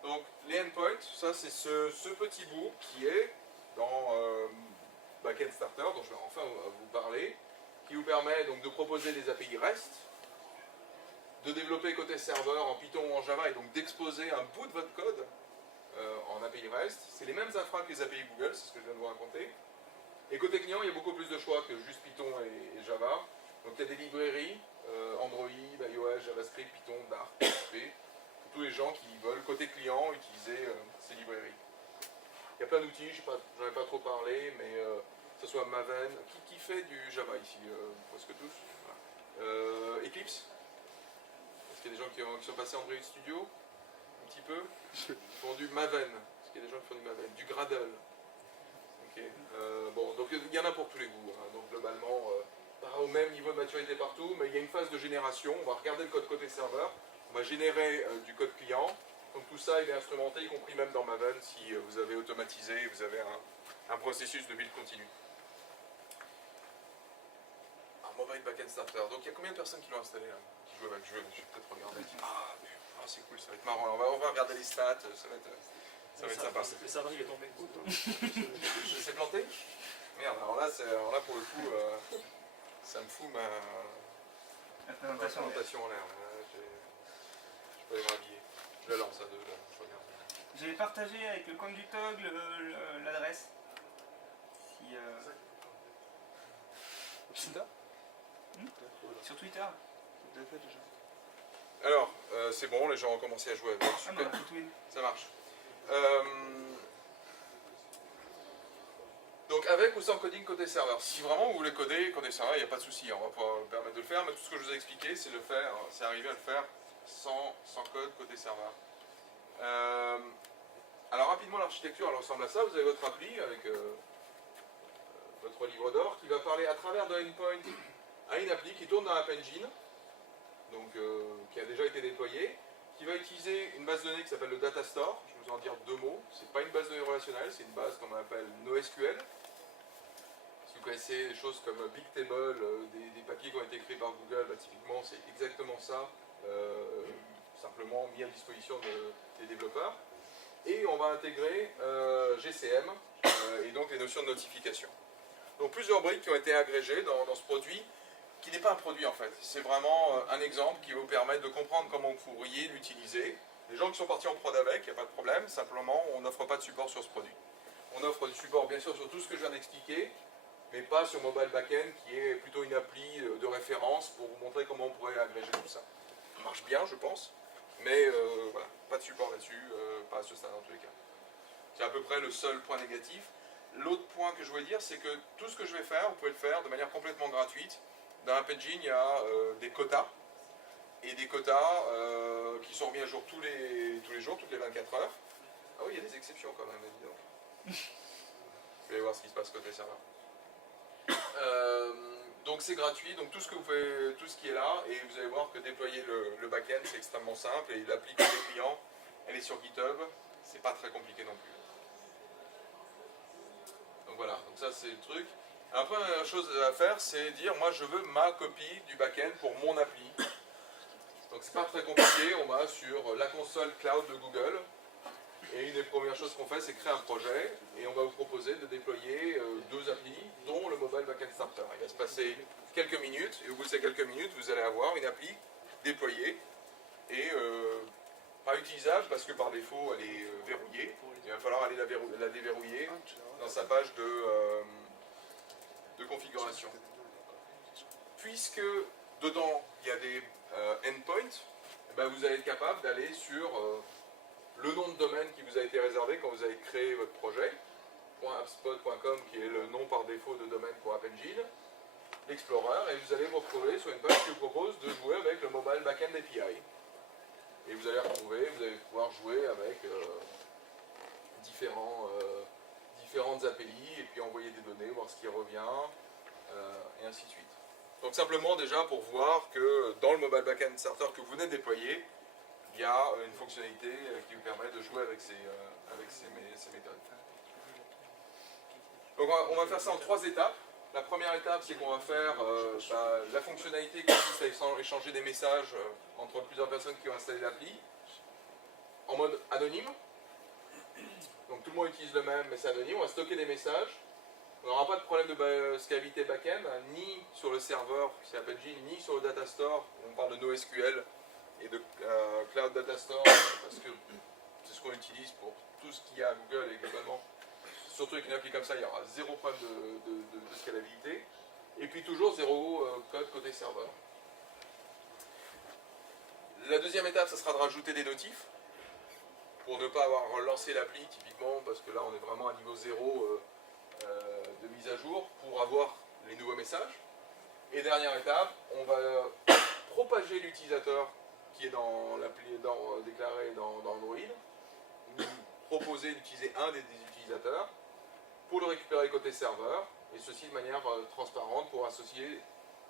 Donc les endpoints, ça c'est ce petit bout qui est dans Backend Starter, dont je vais enfin vous parler, qui vous permet donc de proposer des API REST, de développer côté serveur en Python ou en Java et donc d'exposer un bout de votre code en API REST. C'est les mêmes infras que les API Google, c'est ce que je viens de vous raconter. Et côté client, il y a beaucoup plus de choix que juste Python et Java. Donc il y a des librairies, Android, iOS, JavaScript, Python, Dart, PHP, pour tous les gens qui veulent côté client utiliser ces librairies. Il y a plein d'outils, j'en ai pas trop parlé, mais que ce soit Maven, qui fait du Java ici, presque tous. Voilà. Eclipse. Est-ce qu'il y a des gens qui sont passés en Android Studio? Un petit peu. Ils font du Maven. Est-ce qu'il y a des gens qui font du Maven? Du Gradle. Ok. Bon, donc il y en a pour tous les goûts. Hein. Donc globalement, pas au même niveau de maturité partout, mais il y a une phase de génération. On va regarder le code côté serveur. On va générer du code client. Donc tout ça il est instrumenté, y compris même dans Maven, si vous avez automatisé, vous avez un processus de build continu. Mobile Backend Starter. Donc il y a combien de personnes qui l'ont installé là, qui jouent avec le jeu? Je vais peut-être regarder. Ah, c'est cool, ça va être marrant. On va regarder les stats, ça va être sympa. Le serveur il est tombé. Je s'est planté? Merde, alors là pour le coup, ça me fout ma présentation en l'air. Je peux aller m'habiller. Je la lance à deux, là. Je regarde. J'avais partagé avec le coin du toggle l'adresse. Si, sur Twitter. Alors, c'est bon, les gens ont commencé à jouer avec. Ah non, Twin. Ça marche. Donc avec ou sans coding côté serveur. Si vraiment vous voulez coder côté serveur, il n'y a pas de souci, on va pouvoir vous permettre de le faire, mais tout ce que je vous ai expliqué, c'est arriver à le faire sans code côté serveur. Alors rapidement, l'architecture elle ressemble à ça. Vous avez votre appli avec votre livre d'or qui va parler à travers de endpoint à une appli qui tourne dans App Engine, donc qui a déjà été déployée, qui va utiliser une base de données qui s'appelle le Data Store. Je vais vous en dire deux mots. C'est pas une base de données relationnelle, c'est une base qu'on appelle NoSQL. Si vous connaissez des choses comme Bigtable, des papiers qui ont été écrits par Google, bah, typiquement c'est exactement ça, simplement mis à disposition des développeurs. Et on va intégrer GCM et donc les notions de notification. Donc plusieurs briques qui ont été agrégées dans ce produit, qui n'est pas un produit en fait. C'est vraiment un exemple qui va vous permettre de comprendre comment vous pourriez l'utiliser. Les gens qui sont partis en prod avec, il n'y a pas de problème, simplement on n'offre pas de support sur ce produit. On offre du support bien sûr sur tout ce que je viens d'expliquer, mais pas sur Mobile Backend qui est plutôt une appli de référence pour vous montrer comment on pourrait agréger tout ça. Ça marche bien je pense, mais voilà, pas de support là-dessus, pas à ce stade en tous les cas. C'est à peu près le seul point négatif. L'autre point que je voulais dire, c'est que tout ce que je vais faire, vous pouvez le faire de manière complètement gratuite. Dans App Engine, il y a des quotas, et des quotas qui sont remis à jour tous les jours, toutes les 24 heures. Ah oui, il y a des exceptions quand même, évidemment. Je vais aller voir ce qui se passe côté serveur. Donc c'est gratuit, donc tout ce qui est là, et vous allez voir que déployer le backend c'est extrêmement simple, et l'appli côté client, elle est sur GitHub, c'est pas très compliqué non plus. Donc voilà, donc ça c'est le truc. La première chose à faire, c'est dire moi je veux ma copie du backend pour mon appli. Donc c'est pas très compliqué, on va sur la console cloud de Google. Et une des premières choses qu'on fait, c'est créer un projet et on va vous proposer de déployer deux applis, dont le Mobile Backend Starter. Il va se passer quelques minutes et au bout de ces quelques minutes, vous allez avoir une appli déployée et pas utilisable parce que par défaut, elle est verrouillée. Il va falloir aller la déverrouiller dans sa page de configuration. Puisque dedans, il y a des endpoints, ben, vous allez être capable d'aller sur le nom de domaine qui vous a été réservé quand vous avez créé votre projet, .appspot.com qui est le nom par défaut de domaine pour App Engine, l'Explorer, et vous allez vous retrouver sur une page qui vous propose de jouer avec le Mobile Backend API. Et vous allez pouvoir jouer avec différentes API, et puis envoyer des données, voir ce qui revient, et ainsi de suite. Donc simplement déjà pour voir que dans le Mobile Backend Starter que vous venez de déployer, il y a une fonctionnalité qui vous permet de jouer avec ces méthodes. Donc on va faire ça en 3 étapes. La première étape, c'est qu'on va faire la fonctionnalité qui consiste à échanger des messages entre plusieurs personnes qui ont installé l'appli en mode anonyme. Donc tout le monde utilise le même, mais c'est anonyme. On va stocker des messages. On n'aura pas de problème de scalabilité back-end, ni sur le serveur, c'est App Engine, ni sur le Data Store. On parle de NoSQL et de Cloud Data Store, parce que c'est ce qu'on utilise pour tout ce qu'il y a à Google et globalement. Surtout avec une appli comme ça, il y aura zéro problème de scalabilité. Et puis toujours zéro code côté serveur. La deuxième étape, ça sera de rajouter des notifs. pour ne pas avoir relancé l'appli typiquement, parce que là on est vraiment à niveau 0 de mise à jour, pour avoir les nouveaux messages. Et dernière étape, on va propager l'utilisateur qui est dans l'appli, déclaré dans Android, ou proposer d'utiliser un des utilisateurs pour le récupérer côté serveur, et ceci de manière transparente pour associer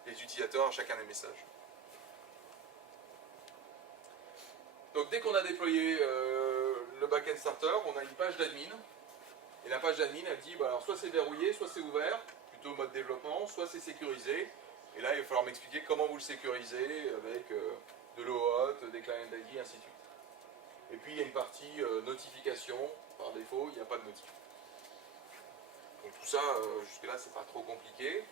les utilisateurs à chacun des messages. Donc dès qu'on a déployé le backend starter, on a une page d'admin, et la page d'admin elle dit bah, alors soit c'est verrouillé, soit c'est ouvert, plutôt mode développement, soit c'est sécurisé, et là il va falloir m'expliquer comment vous le sécurisez avec de l'OAuth, des client ID, ainsi de suite. Et puis il y a une partie notification, par défaut il n'y a pas de notif. Donc tout ça, jusque là c'est pas trop compliqué.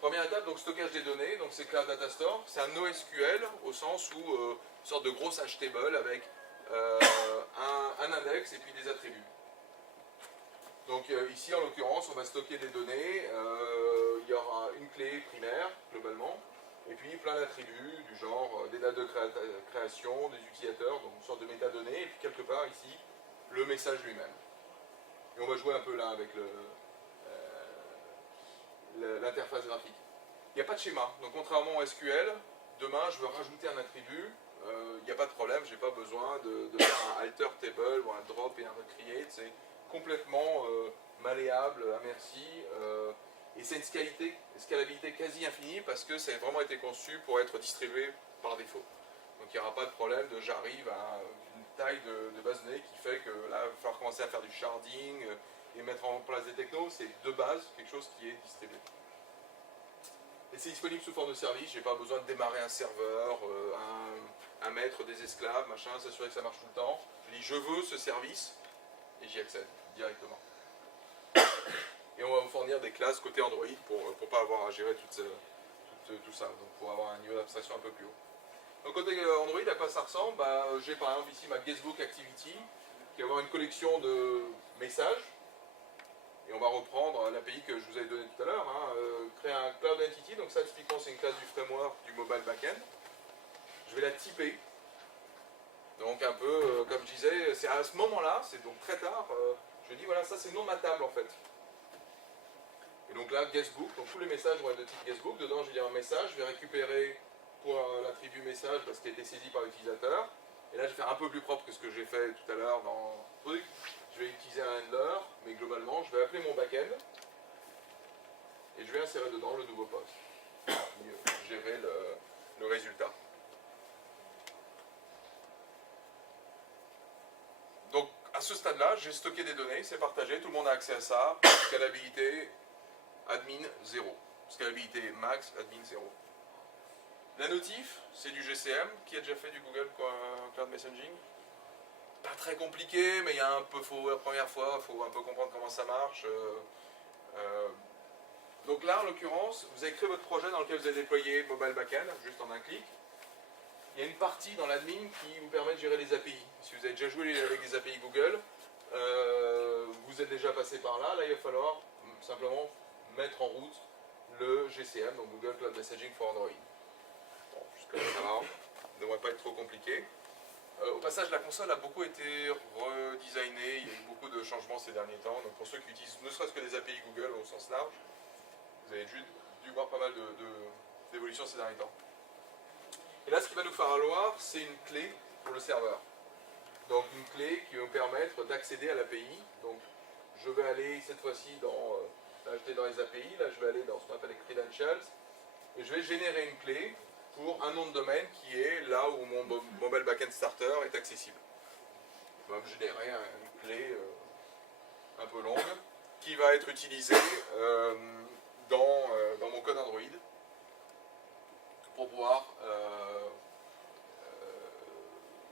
Première étape, donc stockage des données, donc c'est Cloud Data Store, c'est un NoSQL au sens où une sorte de gros hash table avec un index et puis des attributs. Donc ici en l'occurrence on va stocker des données, il y aura une clé primaire globalement, et puis plein d'attributs du genre des dates de création, des utilisateurs, donc une sorte de métadonnées, et puis quelque part ici le message lui-même. Et on va jouer un peu là avec l'interface graphique. Il n'y a pas de schéma, donc contrairement au SQL, demain je veux rajouter un attribut, il n'y a pas de problème, je n'ai pas besoin de faire un alter table ou un drop et un recreate, c'est complètement malléable à merci, et c'est une scalabilité quasi infinie parce que ça a vraiment été conçu pour être distribué par défaut. Donc il n'y aura pas de problème de j'arrive à une taille de base de données qui fait que là il va falloir commencer à faire du sharding et mettre en place des technos, c'est de base quelque chose qui est distribué. Et c'est disponible sous forme de service, je n'ai pas besoin de démarrer un serveur, un maître, des esclaves, machin, s'assurer que ça marche tout le temps. Je dis je veux ce service et j'y accède directement. Et on va vous fournir des classes côté Android pour ne pas avoir à gérer tout ça, donc pour avoir un niveau d'abstraction un peu plus haut. Donc côté Android, à quoi ça ressemble j'ai par exemple ici ma Guestbook Activity, qui va avoir une collection de messages. Et on va reprendre l'API que je vous avais donné tout à l'heure, créer un Cloud Entity, donc ça typiquement c'est une classe du framework du mobile backend. Je vais la typer. Donc un peu, comme je disais, c'est à ce moment-là, c'est donc très tard, je dis voilà, ça c'est le nom de ma table en fait. Et donc là, guestbook, donc tous les messages vont être de type guestbook. Dedans, je vais dire un message, je vais récupérer pour l'attribut message parce qu'il a été saisi par l'utilisateur. Et là, je vais faire un peu plus propre que ce que j'ai fait tout à l'heure dans le truc. Je vais utiliser un handler, mais globalement, je vais appeler mon backend et je vais insérer dedans le nouveau poste. Et gérer le résultat. Donc, à ce stade-là, j'ai stocké des données, c'est partagé, tout le monde a accès à ça. Scalabilité, admin 0. Scalabilité max, admin 0. La notif, c'est du GCM. Qui a déjà fait du Google Cloud Messaging? Pas très compliqué, mais il y a un peu la première fois, il faut un peu comprendre comment ça marche. Donc là, en l'occurrence, vous avez créé votre projet dans lequel vous avez déployé Mobile Backend, juste en un clic. Il y a une partie dans l'admin qui vous permet de gérer les API. Si vous avez déjà joué avec des API Google, vous êtes déjà passé par là. Là, il va falloir simplement mettre en route le GCM, donc Google Cloud Messaging for Android. Bon, jusque-là, ça va. Ça ne devrait pas être trop compliqué. Au passage, la console a beaucoup été redesignée. Il y a eu beaucoup de changements ces derniers temps. Donc, pour ceux qui utilisent ne serait-ce que des API Google au sens large, vous avez dû voir pas mal d'évolutions ces derniers temps. Et là, ce qu'il va nous faire valoir, c'est une clé pour le serveur. Donc une clé qui va me permettre d'accéder à l'API. Donc je vais aller cette fois-ci là j'étais dans les API, là je vais aller dans ce qu'on appelle les credentials, et je vais générer une clé pour un nom de domaine qui est là où mon Mobile Backend Starter est accessible. Je vais me générer une clé un peu longue qui va être utilisée dans mon code Android pour pouvoir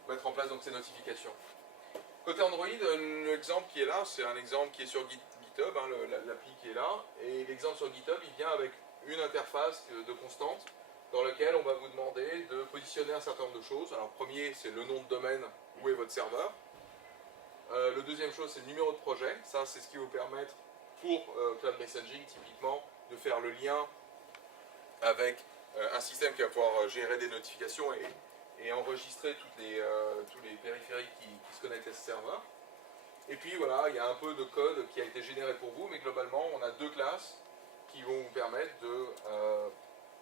mettre en place donc, ces notifications. Côté Android, l'exemple qui est là, c'est un exemple qui est sur GitHub, l'appli qui est là, et l'exemple sur GitHub, il vient avec une interface de constante dans laquelle on va vous demander de positionner un certain nombre de choses. Alors premier, c'est le nom de domaine, où est votre serveur. Le deuxième chose, c'est le numéro de projet. Ça, c'est ce qui va vous permettre, pour Cloud Messaging, typiquement, de faire le lien avec un système qui va pouvoir gérer des notifications et et enregistrer tous les périphériques qui se connectent à ce serveur. Et puis voilà, il y a un peu de code qui a été généré pour vous, mais globalement, on a deux classes qui vont vous permettre de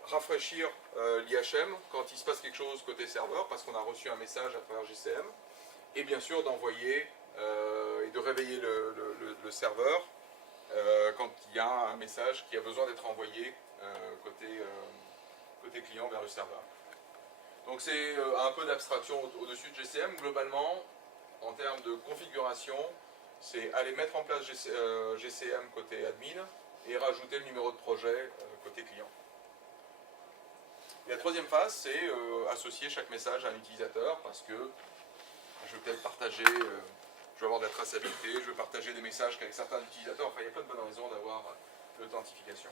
rafraîchir l'IHM quand il se passe quelque chose côté serveur, parce qu'on a reçu un message à travers GCM, et bien sûr d'envoyer et de réveiller le serveur quand il y a un message qui a besoin d'être envoyé côté client vers le serveur. Donc c'est un peu d'abstraction au-dessus de GCM. Globalement, en termes de configuration, c'est aller mettre en place GCM côté admin et rajouter le numéro de projet côté client. Et la troisième phase, c'est associer chaque message à un utilisateur, parce que je vais peut-être partager, je vais avoir de la traçabilité, je vais partager des messages avec certains utilisateurs, enfin il y a plein de bonnes raisons d'avoir l'authentification.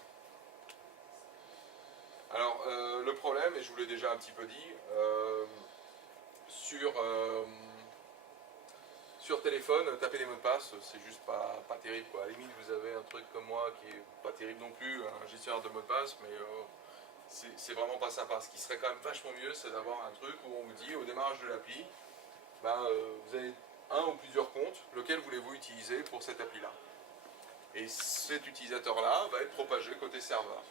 Alors le problème, et je vous l'ai déjà un petit peu dit, sur téléphone, taper des mots de passe, c'est juste pas terrible, quoi. À la limite, vous avez un truc comme moi qui est pas terrible non plus, un gestionnaire de mots de passe, mais c'est vraiment pas sympa. Ce qui serait quand même vachement mieux, c'est d'avoir un truc où on vous dit au démarrage de l'appli, vous avez un ou plusieurs comptes, lequel voulez-vous utiliser pour cette appli-là. Et cet utilisateur-là va être propagé côté serveur.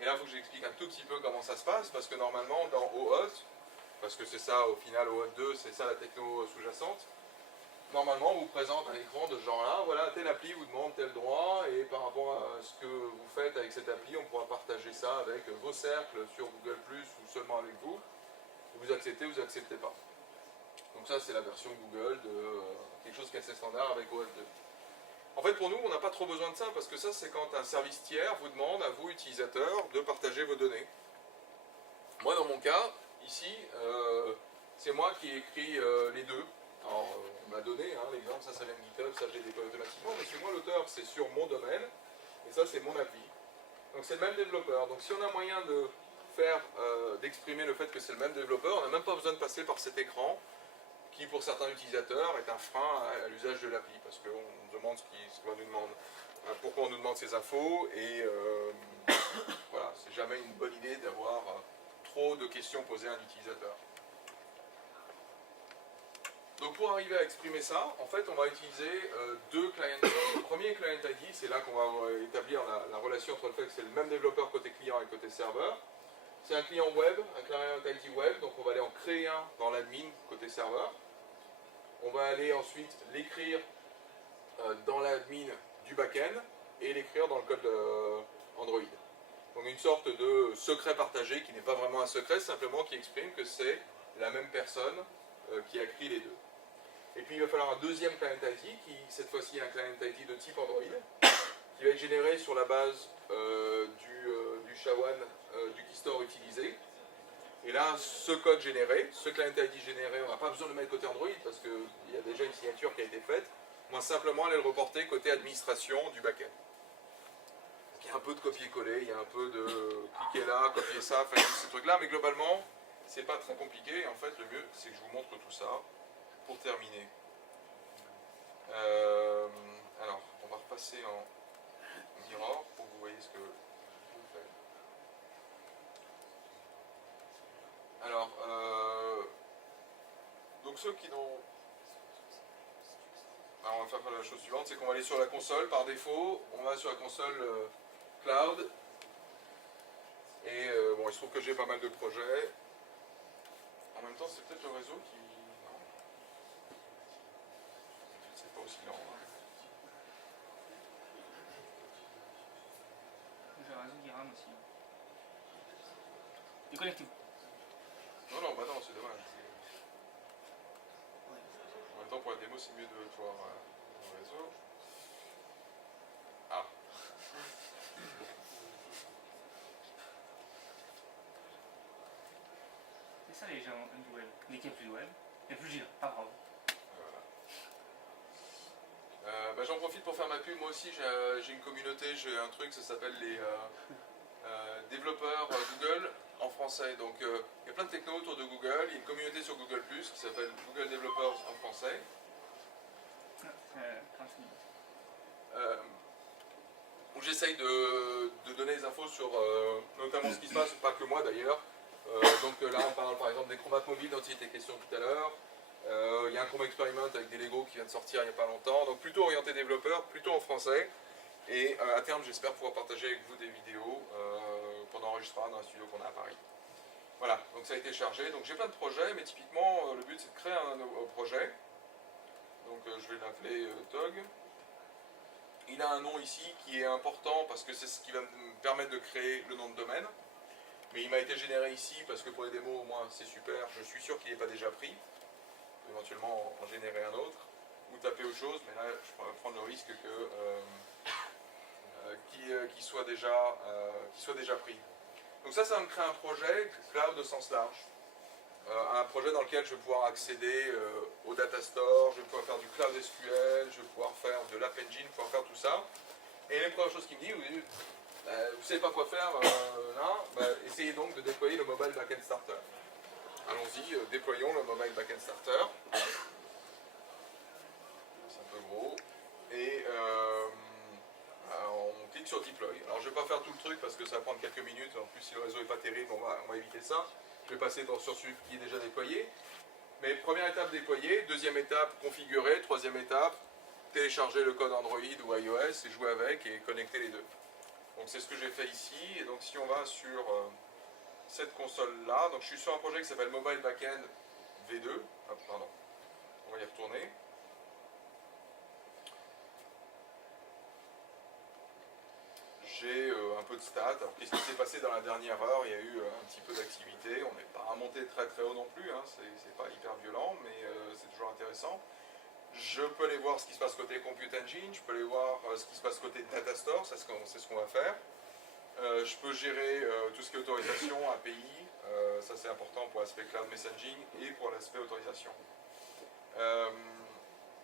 Et là, il faut que j'explique un tout petit peu comment ça se passe, parce que normalement, dans OAuth, parce que c'est ça, au final, OAuth 2, c'est ça la techno sous-jacente, normalement, on vous présente un écran de ce genre-là, voilà, telle appli vous demande tel droit, et par rapport à ce que vous faites avec cette appli, on pourra partager ça avec vos cercles sur Google+, ou seulement avec vous. Vous acceptez, vous acceptez pas. Donc ça, c'est la version Google de quelque chose qui est assez standard avec OAuth 2. En fait, pour nous, on n'a pas trop besoin de ça, parce que ça, c'est quand un service tiers vous demande à vous, utilisateurs, de partager vos données. Moi, dans mon cas, ici, c'est moi qui ai écrit les deux. Alors, on m'a donné l'exemple, ça vient de GitHub, ça je l'ai déployé automatiquement, mais c'est moi l'auteur, c'est sur mon domaine, et ça c'est mon appli. Donc c'est le même développeur. Donc si on a moyen de faire, d'exprimer le fait que c'est le même développeur, on n'a même pas besoin de passer par cet écran, qui pour certains utilisateurs est un frein à l'usage de l'appli, parce qu'on nous demande ce qu'on nous demande, pourquoi on nous demande ces infos, et voilà, c'est jamais une bonne idée d'avoir trop de questions posées à un utilisateur. Donc pour arriver à exprimer ça, en fait on va utiliser deux client ID. Le premier client ID, c'est là qu'on va établir la relation entre le fait que c'est le même développeur côté client et côté serveur. C'est un client web, un client ID web, donc on va aller en créer un dans l'admin côté serveur. On va aller ensuite l'écrire dans l'admin du backend et l'écrire dans le code Android. Donc une sorte de secret partagé qui n'est pas vraiment un secret, simplement qui exprime que c'est la même personne qui a écrit les deux. Et puis il va falloir un deuxième client ID qui cette fois-ci est un client ID de type Android qui va être généré sur la base du SHA-1 du keystore utilisé. Et là, ce code généré, ce client ID généré, on n'a pas besoin de le mettre côté Android parce qu'il y a déjà une signature qui a été faite. On va simplement aller le reporter côté administration du backend. Il y a un peu de copier-coller, il y a un peu de cliquer là, copier ça, faire ces trucs-là, mais globalement, c'est pas très compliqué. Et en fait, le mieux, c'est que je vous montre tout ça pour terminer. Alors, on va repasser en mirror pour que vous voyez ce que vous faites. Alors, donc ceux qui n'ont... Alors, on va faire la chose suivante, c'est qu'on va aller sur la console par défaut. On va sur la console cloud. Et bon, il se trouve que j'ai pas mal de projets. En même temps, c'est peut-être le réseau qui... Non. C'est pas aussi lent. J'ai un réseau qui rame aussi. Déconnectez-vous. Non, bah non, c'est dommage. En même temps, pour la démo, c'est mieux de pouvoir le réseau. Ah. C'est ça les gens du web. Dès qu'il n'y a plus de web, il n'y a plus de giga. Pas grave. Voilà. J'en profite pour faire ma pub. Moi aussi, j'ai une communauté, j'ai un truc, ça s'appelle les développeurs Google en français. Donc, il y a plein de techno autour de Google. Il y a une communauté sur Google+, qui s'appelle Google Developers en français. Où j'essaye de donner des infos sur notamment ce qui se passe, pas que moi d'ailleurs, Donc là, on parle par exemple des Chrome App mobiles dont il était question tout à l'heure. Il y a un Chrome Experiment avec des Lego qui vient de sortir il n'y a pas longtemps. Donc plutôt orienté développeur, plutôt en français. Et à terme, j'espère pouvoir partager avec vous des vidéos qu'on enregistrera dans un studio qu'on a à Paris. Voilà, donc ça a été chargé. Donc j'ai plein de projets, mais typiquement, le but c'est de créer un projet. Donc je vais l'appeler Tog. Il a un nom ici qui est important parce que c'est ce qui va me permettre de créer le nom de domaine. Mais il m'a été généré ici parce que pour les démos, au moins c'est super. Je suis sûr qu'il n'est pas déjà pris. Éventuellement en générer un autre ou taper autre chose, mais là je pourrais prendre le risque qu'il soit déjà pris. Donc ça va me créer un projet cloud au sens large. Un projet dans lequel je vais pouvoir accéder au data store, je vais pouvoir faire du cloud SQL, je vais pouvoir faire de l'app engine, pouvoir faire tout ça. Et les premières choses qu'il me dit, vous ne savez pas quoi faire là, essayez donc de déployer le Mobile Backend Starter. Allons-y, déployons le Mobile Backend Starter. C'est un peu gros. Et on clique sur Deploy. Alors je ne vais pas faire tout le truc parce que ça va prendre quelques minutes. En plus, si le réseau n'est pas terrible, on va éviter ça. Je vais passer sur celui qui est déjà déployé. Mais première étape, déployer. Deuxième étape, configurer. Troisième étape, télécharger le code Android ou iOS et jouer avec et connecter les deux. Donc c'est ce que j'ai fait ici. Et donc si on va sur cette console-là, donc je suis sur un projet qui s'appelle Mobile Backend V2. Ah, pardon. On va y retourner. J'ai un peu de stats. Alors qu'est-ce qui s'est passé dans la dernière heure? Il y a eu un petit peu d'activité. On n'est pas remonté très très haut non plus. Hein. C'est pas hyper violent, mais c'est toujours intéressant. Je peux aller voir ce qui se passe côté Compute Engine. Je peux aller voir ce qui se passe côté Data Store. C'est ce qu'on va faire. Je peux gérer tout ce qui est autorisation, API. Ça c'est important pour l'aspect Cloud Messaging et pour l'aspect autorisation.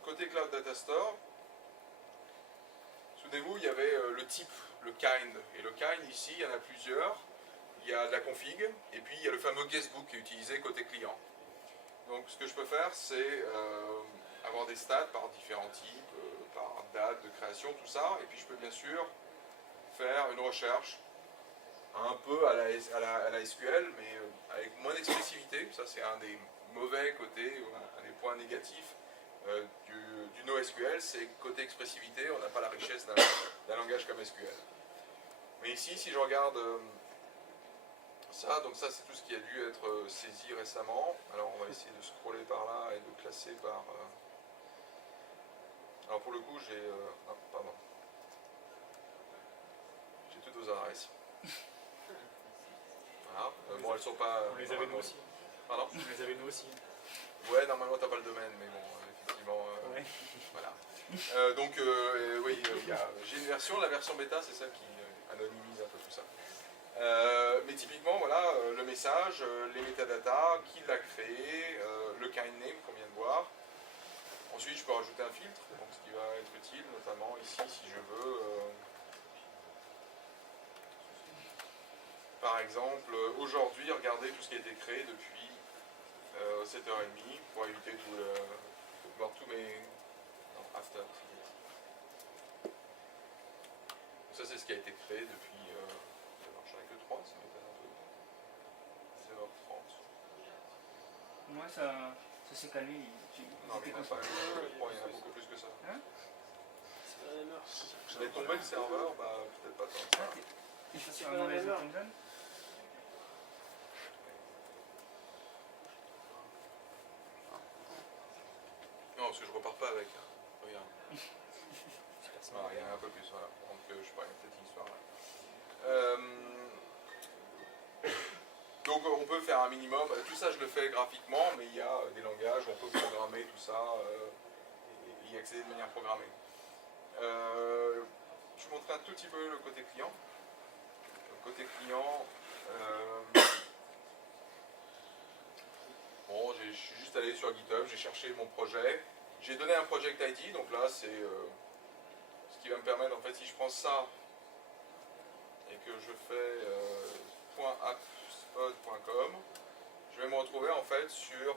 Côté Cloud Data Store, souvenez-vous, il y avait le type, le kind. Et le kind, ici, il y en a plusieurs. Il y a de la config, et puis il y a le fameux guestbook qui est utilisé côté client. Donc ce que je peux faire, c'est avoir des stats par différents types, par date de création, tout ça. Et puis je peux bien sûr faire une recherche un peu à la SQL, mais avec moins d'expressivité. Ça, c'est un des mauvais côtés, un des points négatifs du NoSQL, c'est côté expressivité, on n'a pas la richesse d'un langage comme SQL. Mais ici, si je regarde ça, donc ça c'est tout ce qui a dû être saisi récemment. Alors on va essayer de scroller par là et de classer par... Alors pour le coup, j'ai... pardon. J'ai toutes vos adresses. Voilà. Bon, elles sont pas... On les avait nous aussi. Pardon? On les avait nous aussi. Ouais, normalement t'as pas le domaine, mais bon, effectivement... Ouais. Voilà. Oui, j'ai une version, la version bêta, c'est celle qui anonymise un peu tout ça. Mais typiquement, voilà, le message, les métadatas, qui l'a créé, le kind name qu'on vient de voir. Ensuite, je peux rajouter un filtre, donc ce qui va être utile, notamment ici, si je veux. Par exemple, aujourd'hui, regardez tout ce qui a été créé depuis 7h30 pour éviter tout le... voir tous mes... Non, after. Donc ça, c'est ce qui a été créé depuis... j'en ai que 3, ça m'étonne un peu. 7h30. Moi, ça s'est calmé. Non, mais il n'y en a pas, je crois, il y en a beaucoup plus que ça. Hein? J'avais tombé le serveur, bah peut-être pas tant que ça. Et ça, c'est un mauvais open. Non, parce que je repars pas avec. Hein. Regarde. Non, il y en a un peu plus, voilà. Donc, je sais pas, il y a peut-être une histoire là. Donc, on peut faire un minimum. Tout ça, je le fais graphiquement, mais il y a des langages où on peut programmer tout ça et y accéder de manière programmée. Je vous montrerai un tout petit peu le côté client. Le côté client, bon, je suis juste allé sur GitHub, j'ai cherché mon projet. J'ai donné un project ID, donc là, c'est ce qui va me permettre, en fait, si je prends ça et que je fais .appspot.com, je vais me retrouver, en fait, sur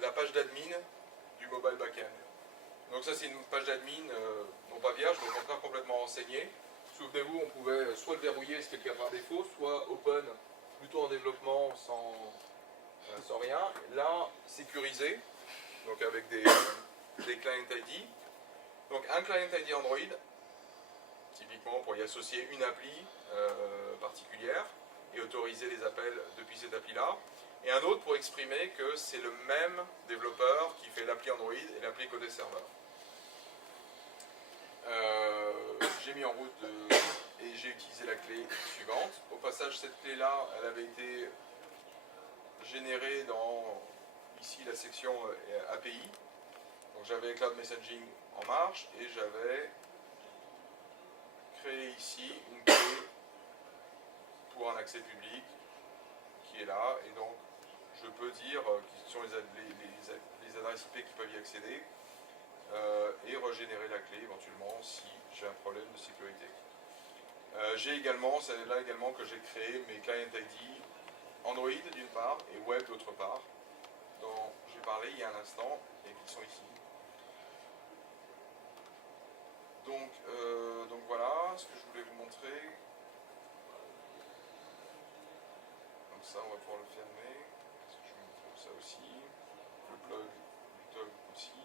la page d'admin du mobile backend. Donc ça, c'est une page d'admin non pas vierge, mais au contraire complètement renseignée. Souvenez-vous, on pouvait soit le verrouiller, ce qui est le cas par défaut, soit open plutôt en développement sans rien. Là, sécurisé, donc avec des client ID. Donc un client ID Android, typiquement pour y associer une appli particulière et autoriser les appels depuis cette appli-là. Et un autre pour exprimer que c'est le même développeur qui fait l'appli Android et l'appli côté serveur. J'ai mis en route et j'ai utilisé la clé suivante. Au passage, cette clé-là, elle avait été générée dans ici la section API. Donc j'avais Cloud Messaging en marche et j'avais créé ici une clé pour un accès public qui est là. Et donc je peux dire qui sont les adresses IP qui peuvent y accéder et régénérer la clé éventuellement si j'ai un problème de sécurité. J'ai également, c'est là également que j'ai créé mes client ID Android d'une part et web d'autre part, dont j'ai parlé il y a un instant et qui sont ici. Donc voilà ce que je voulais vous montrer. Donc ça, on va pouvoir le fermer. Est-ce que je vous montre ça aussi? Le blog du TOG aussi.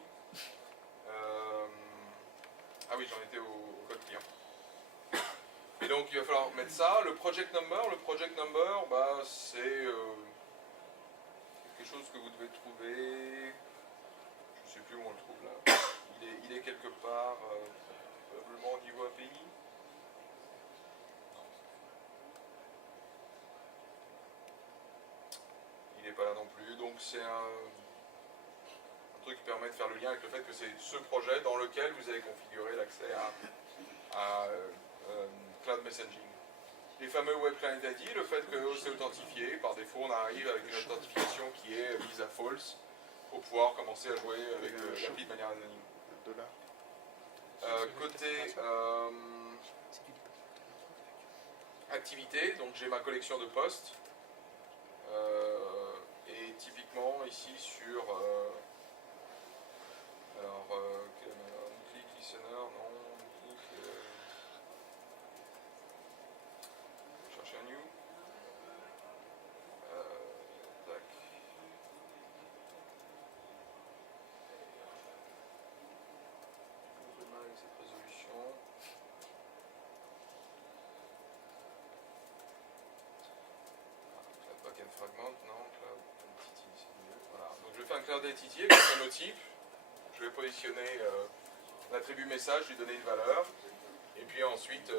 Ah oui, j'en étais au code client. Et donc il va falloir mettre ça. Le project number, bah, c'est quelque chose que vous devez trouver. Je ne sais plus où on le trouve là. Il est quelque part, probablement au niveau API. Non. Il n'est pas là non plus. Donc c'est un truc qui permet de faire le lien avec le fait que c'est ce projet dans lequel vous avez configuré l'accès à Cloud Messaging. Les fameux Web Client ID, le fait que c'est authentifié, par défaut on arrive avec une authentification qui est mise à false pour pouvoir commencer à jouer avec l'appli de manière anonyme. Côté activité, donc j'ai ma collection de posts et typiquement ici sur click listener, non, chercher un new. Tac. On démarre avec cette résolution. Cloud Backend Fragment, non, Cloud Entity, c'est mieux. Voilà. Donc je fais un Cloud Entity avec un notype. Je vais positionner l'attribut message, lui donner une valeur, et puis ensuite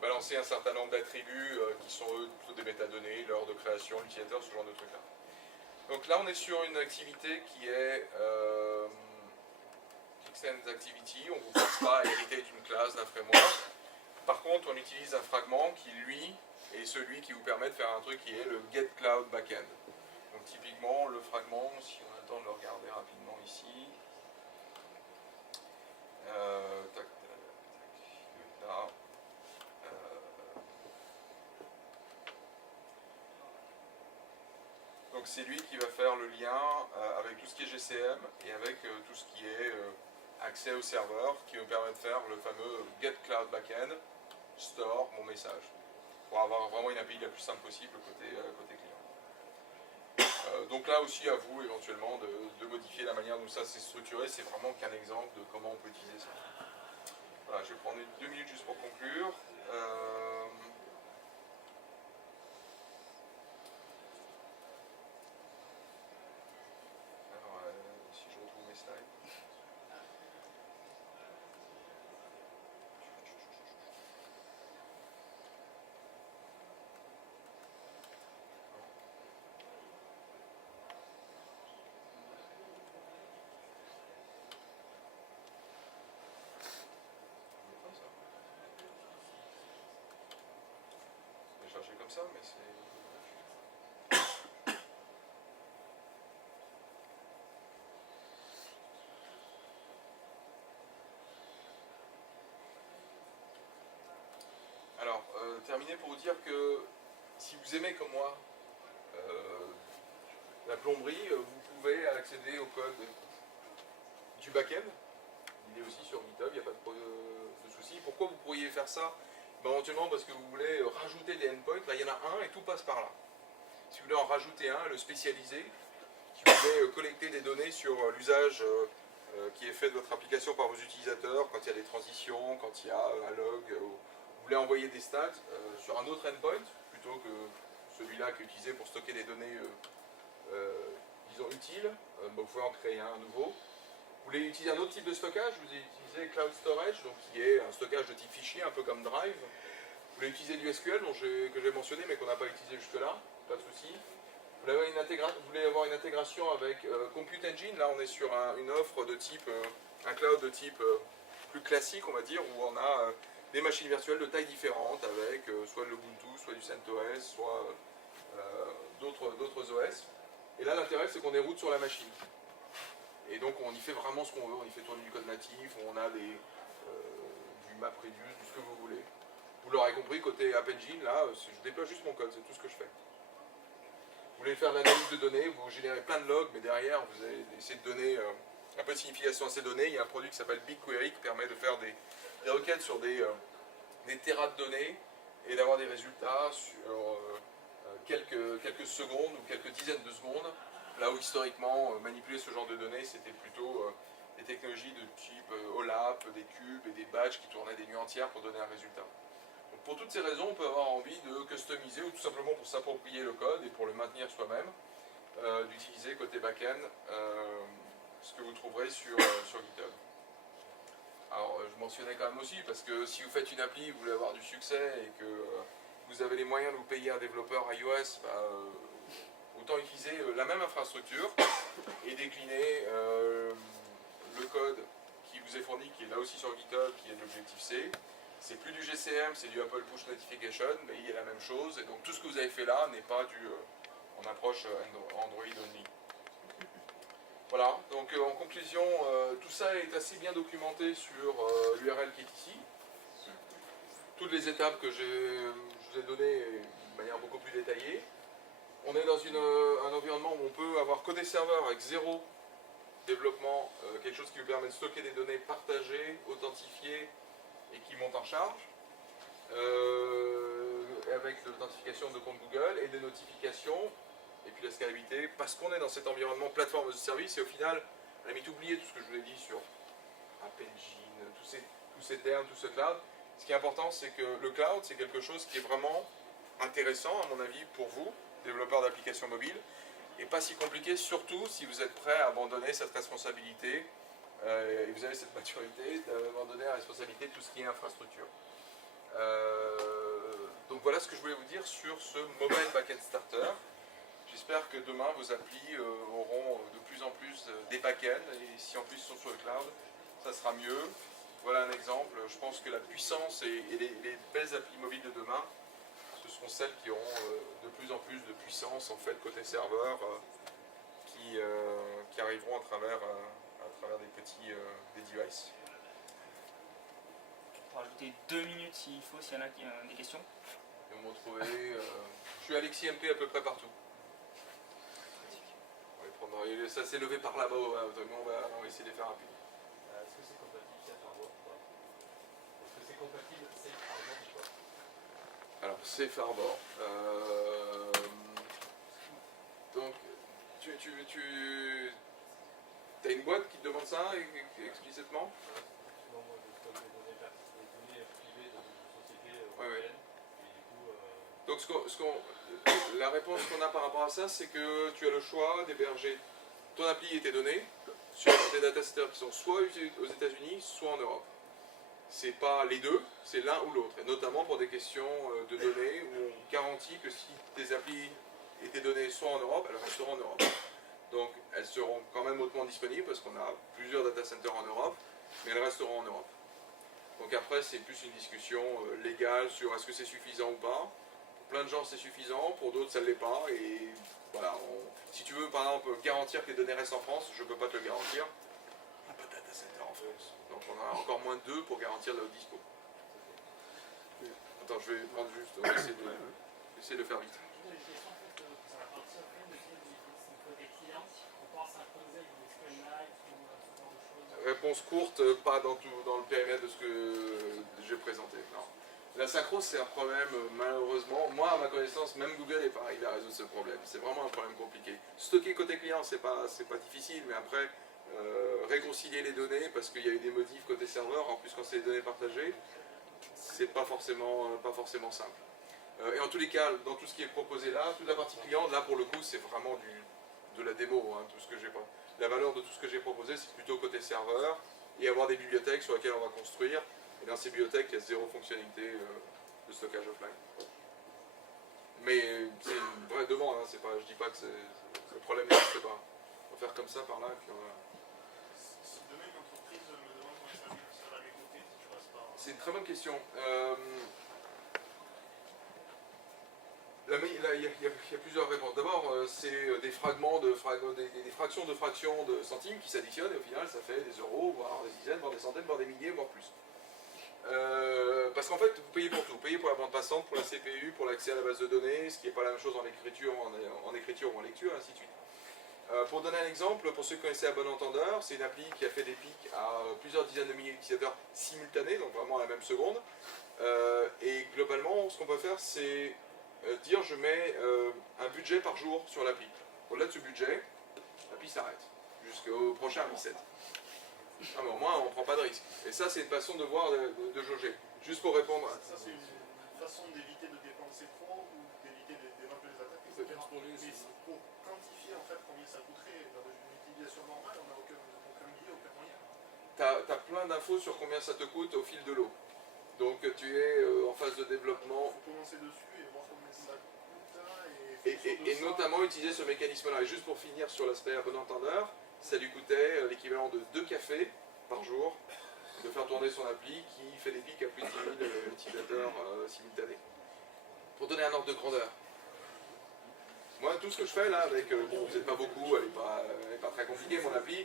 balancer un certain nombre d'attributs qui sont eux plutôt des métadonnées, l'heure de création, l'utilisateur, ce genre de trucs là. Donc là on est sur une activité qui est Extended Activity, on ne vous force pas à hériter d'une classe, d'un framework. Par contre on utilise un fragment qui lui est celui qui vous permet de faire un truc qui est le Get Cloud Backend. Donc typiquement le fragment, si on a le temps de le regarder rapidement ici, tac, là. Donc c'est lui qui va faire le lien avec tout ce qui est GCM et avec tout ce qui est accès au serveur qui me permet de faire le fameux Get Cloud Backend, store mon message, pour avoir vraiment une API la plus simple possible côté client. Donc là aussi à vous éventuellement de modifier la manière dont ça s'est structuré, c'est vraiment qu'un exemple de comment on peut utiliser ça. Voilà, je vais prendre 2 minutes juste pour conclure. Si je retrouve mes slides. Je vais chercher comme ça, mais c'est... Alors, terminer pour vous dire que si vous aimez comme moi la plomberie, vous pouvez accéder au code du back-end. Il est aussi sur GitHub, il n'y a pas de souci. Pourquoi vous pourriez faire ça Éventuellement parce que vous voulez rajouter des endpoints, là il y en a un et tout passe par là. Si vous voulez en rajouter un, le spécialiser, si vous voulez collecter des données sur l'usage qui est fait de votre application par vos utilisateurs, quand il y a des transitions, quand il y a un log, vous voulez envoyer des stats sur un autre endpoint, plutôt que celui-là qui est utilisé pour stocker des données, disons, utiles, vous pouvez en créer un nouveau. Vous voulez utiliser un autre type de stockage, vous utilisez Cloud Storage, donc qui est un stockage de type fichier, un peu comme Drive. Vous voulez utiliser du SQL, que j'ai mentionné, mais qu'on n'a pas utilisé jusque-là, pas de souci. Vous voulez avoir une intégration avec Compute Engine, là on est sur une offre de type, un cloud de type plus classique, on va dire, où on a des machines virtuelles de tailles différentes, avec soit de l'Ubuntu, soit du CentOS, soit d'autres OS. Et là l'intérêt c'est qu'on déroute sur la machine. Et donc on y fait vraiment ce qu'on veut, on y fait tourner du code natif, on a du MapReduce, du ce que vous voulez. Vous l'aurez compris, côté App Engine, là, je déploie juste mon code, c'est tout ce que je fais. Vous voulez faire de l'analyse de données, vous générez plein de logs, mais derrière, vous allez essayer de donner un peu de signification à ces données. Il y a un produit qui s'appelle BigQuery qui permet de faire des requêtes sur des terras de données et d'avoir des résultats sur quelques secondes ou quelques dizaines de secondes. Là où historiquement, manipuler ce genre de données, c'était plutôt des technologies de type OLAP, des cubes et des badges qui tournaient des nuits entières pour donner un résultat. Donc pour toutes ces raisons, on peut avoir envie de customiser ou tout simplement pour s'approprier le code et pour le maintenir soi-même, d'utiliser côté back-end ce que vous trouverez sur GitHub. Alors je mentionnais quand même aussi, parce que si vous faites une appli, vous voulez avoir du succès et que vous avez les moyens de vous payer un développeur iOS, autant utiliser la même infrastructure et décliner le code qui vous est fourni, qui est là aussi sur GitHub, qui est de l'Objective-C. C'est plus du GCM, c'est du Apple Push Notification, mais il y a la même chose. Et donc tout ce que vous avez fait là n'est pas en approche Android only. Voilà, donc en conclusion, tout ça est assez bien documenté sur l'URL qui est ici. Toutes les étapes que je vous ai données de manière beaucoup plus détaillée. On est dans un environnement où on peut avoir codé serveur avec zéro développement, quelque chose qui vous permet de stocker des données partagées, authentifiées et qui montent en charge, avec de l'authentification de compte Google et des notifications, et puis la scalabilité, parce qu'on est dans cet environnement plateforme de service, et au final, à la limite, oubliez tout ce que je vous ai dit sur App Engine, tous ces termes, tout ce cloud. Ce qui est important, c'est que le cloud, c'est quelque chose qui est vraiment intéressant, à mon avis, pour vous, développeurs d'applications mobiles, et pas si compliqué, surtout si vous êtes prêt à abandonner cette responsabilité, et vous avez cette maturité d'abandonner la responsabilité de tout ce qui est infrastructure. Donc voilà ce que je voulais vous dire sur ce Mobile Backend Starter. J'espère que demain vos applis auront de plus en plus des backends, et si en plus ils sont sur le cloud, ça sera mieux. Voilà un exemple. Je pense que la puissance et les belles applis mobiles de demain, ce seront celles qui auront de plus en plus de puissance en fait côté serveur, qui arriveront à travers des petits des devices. Pour ajouter 2 minutes s'il faut, s'il y en a qui ont des questions. Et vous me retrouvez, je suis Alexis MP à peu près partout. On va prendre, ça s'est levé par là-bas, on va essayer de les faire rapide. Est-ce que c'est compatible Safe Harbor ou pas? Est-ce que c'est compatible Safe Harbor ou pas? Alors, Safe Harbor. Donc, tu as une boîte qui te demande ça explicitement? Sinon, moi, je stocke des données privées de sociétés Ouais, ouais. Et du coup, Donc, la réponse qu'on a par rapport à ça, c'est que tu as le choix d'héberger ton appli et tes données sur des data-centers qui sont soit aux États-Unis, soit en Europe. C'est pas les deux, c'est l'un ou l'autre. Et notamment pour des questions de données où on garantit que si tes applis et tes données sont en Europe, elles resteront en Europe. Donc elles seront quand même hautement disponibles parce qu'on a plusieurs data centers en Europe, mais elles resteront en Europe. Donc après c'est plus une discussion légale sur est-ce que c'est suffisant ou pas. Pour plein de gens c'est suffisant, pour d'autres ça ne l'est pas. Et voilà, si tu veux par exemple garantir que les données restent en France, je ne peux pas te le garantir. On n'a pas de data center en France. Donc on a encore moins de 2 pour garantir le dispo. Attends, je vais prendre juste, on va essayer de faire vite. J'ai une question en fait sur la partie open, c'est côté client, on pense synchroniser avec des SQLite ou ce genre de choses. Réponse courte, pas dans le périmètre de ce que j'ai présenté. Non. La synchro, c'est un problème, malheureusement. Moi, à ma connaissance, même Google n'est pas arrivé à résoudre ce problème. C'est vraiment un problème compliqué. Stocker côté client, c'est pas difficile, mais après, réconcilier les données, parce qu'il y a eu des modifs côté serveur, en plus quand c'est des données partagées, c'est pas forcément simple. Et en tous les cas, dans tout ce qui est proposé là, toute la partie client, là pour le coup, c'est vraiment de la démo, hein, tout ce que j'ai pas. La valeur de tout ce que j'ai proposé, c'est plutôt côté serveur, et avoir des bibliothèques sur lesquelles on va construire. Et dans ces bibliothèques, il y a zéro fonctionnalité de stockage offline. Mais c'est une vraie demande, hein, c'est pas, je dis pas que le problème n'existe pas. On va faire comme ça par là, et puis on va... Si demain une entreprise me demande combien ça va lui coûter si tu passes par... C'est une très bonne question. Là, il y a plusieurs réponses. D'abord, c'est des fragments des fractions de fractions de centimes qui s'additionnent et au final, ça fait des euros, voire des dizaines, voire des centaines, voire des milliers, voire plus. Parce qu'en fait, vous payez pour tout. Vous payez pour la bande passante, pour la CPU, pour l'accès à la base de données, ce qui n'est pas la même chose en écriture, en écriture ou en lecture, et ainsi de suite. Pour donner un exemple, pour ceux qui connaissaient à bon entendeur, c'est une appli qui a fait des pics à plusieurs dizaines de milliers d'utilisateurs simultanés, donc vraiment à la même seconde. Et globalement, ce qu'on peut faire, c'est dire je mets un budget par jour sur l'appli. Au-delà de ce budget, l'appli s'arrête jusqu'au prochain reset. Ah, mais au moins, on ne prend pas de risque. Et ça, c'est une façon de voir, de jauger. Juste pour répondre à... Ça, c'est une façon d'éviter de dépenser trop ou d'éviter d'éventuelles attaques, etc. Mais pour quantifier en fait combien ça coûterait dans une utilisation normale, on n'a aucun billet, aucun moyen. Tu as plein d'infos sur combien ça te coûte au fil de l'eau. Donc tu es en phase de développement. Il faut commencer dessus et voir combien ça coûte. Et notamment utiliser ce mécanisme-là. Et juste pour finir sur l'aspect à bon entendeur, ça lui coûtait l'équivalent de 2 cafés par jour de faire tourner son appli qui fait des pics à plus de 10 000 utilisateurs simultanés. Pour donner un ordre de grandeur. Moi, tout ce que je fais là, avec, bon, vous n'êtes pas beaucoup, elle n'est pas très compliquée mon appli,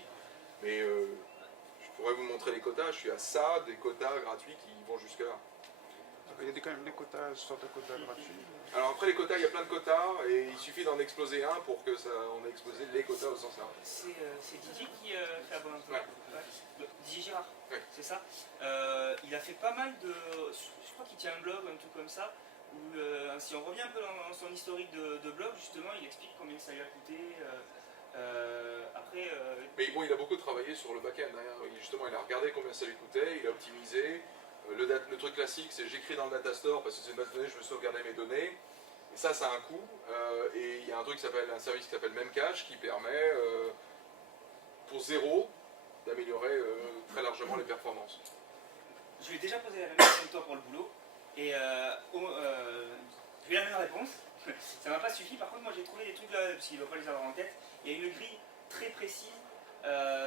mais je pourrais vous montrer les quotas, je suis à ça, des quotas gratuits qui vont jusque là. Il y a quand même des quotas, une sorte de quotas gratuits. Alors après les quotas, il y a plein de quotas, et il suffit d'en exploser un pour que ça, on ait explosé les quotas au sens large. C'est Didier qui fait abonnement. Ouais. Didier Girard, Ouais. c'est ça. Il a fait pas mal de... Je crois qu'il tient un blog, un truc comme ça, où si on revient un peu dans son historique de blog, justement, il explique combien ça lui a coûté. Après... Mais bon, il a beaucoup travaillé sur le back-end, hein. Justement, il a regardé combien ça lui coûtait, il a optimisé. Le truc classique, c'est j'écris dans le datastore parce que c'est une base de données, je veux sauvegarder mes données. Et ça a un coût. Et il y a un service qui s'appelle Memcache qui permet, pour zéro, d'améliorer très largement les performances. Je lui ai déjà posé la même question que toi pour le boulot, et j'ai eu la même réponse. Ça m'a pas suffi. Par contre, moi j'ai trouvé des trucs là, parce qu'il ne doit pas les avoir en tête. Il y a une grille très précise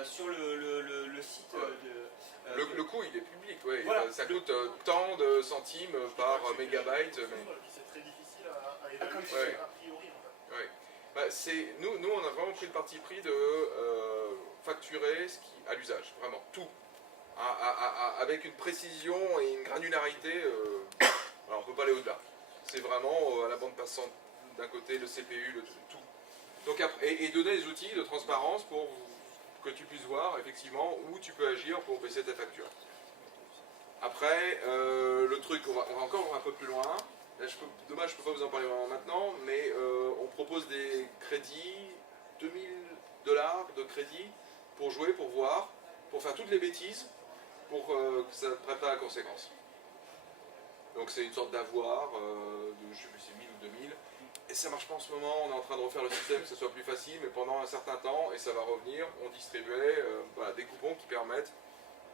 sur le site de... Le coût, il est public, ouais. Voilà. Ça coûte tant de centimes par mégabyte. Mais... C'est très difficile à évaluer Ouais. a priori en fait. Ouais. Bah, nous, on a vraiment pris le parti pris de facturer ce qui, à l'usage, vraiment, tout. Avec une précision et une granularité, alors on ne peut pas aller au-delà. C'est vraiment à la bande passante d'un côté, le CPU, le tout. Donc après, et donner des outils de transparence pour que tu puisses voir effectivement où tu peux agir pour baisser ta facture. Après, le truc, on va encore un peu plus loin. Là, dommage, je ne peux pas vous en parler vraiment maintenant, mais on propose des crédits, $2000 de crédit pour jouer, pour voir, pour faire toutes les bêtises, pour que ça ne prête pas à conséquence. Donc c'est une sorte d'avoir, de je sais plus si c'est 1000 ou 2000. Et ça marche pas en ce moment, on est en train de refaire le système que ce soit plus facile, mais pendant un certain temps, et ça va revenir, on distribuait voilà, des coupons qui permettent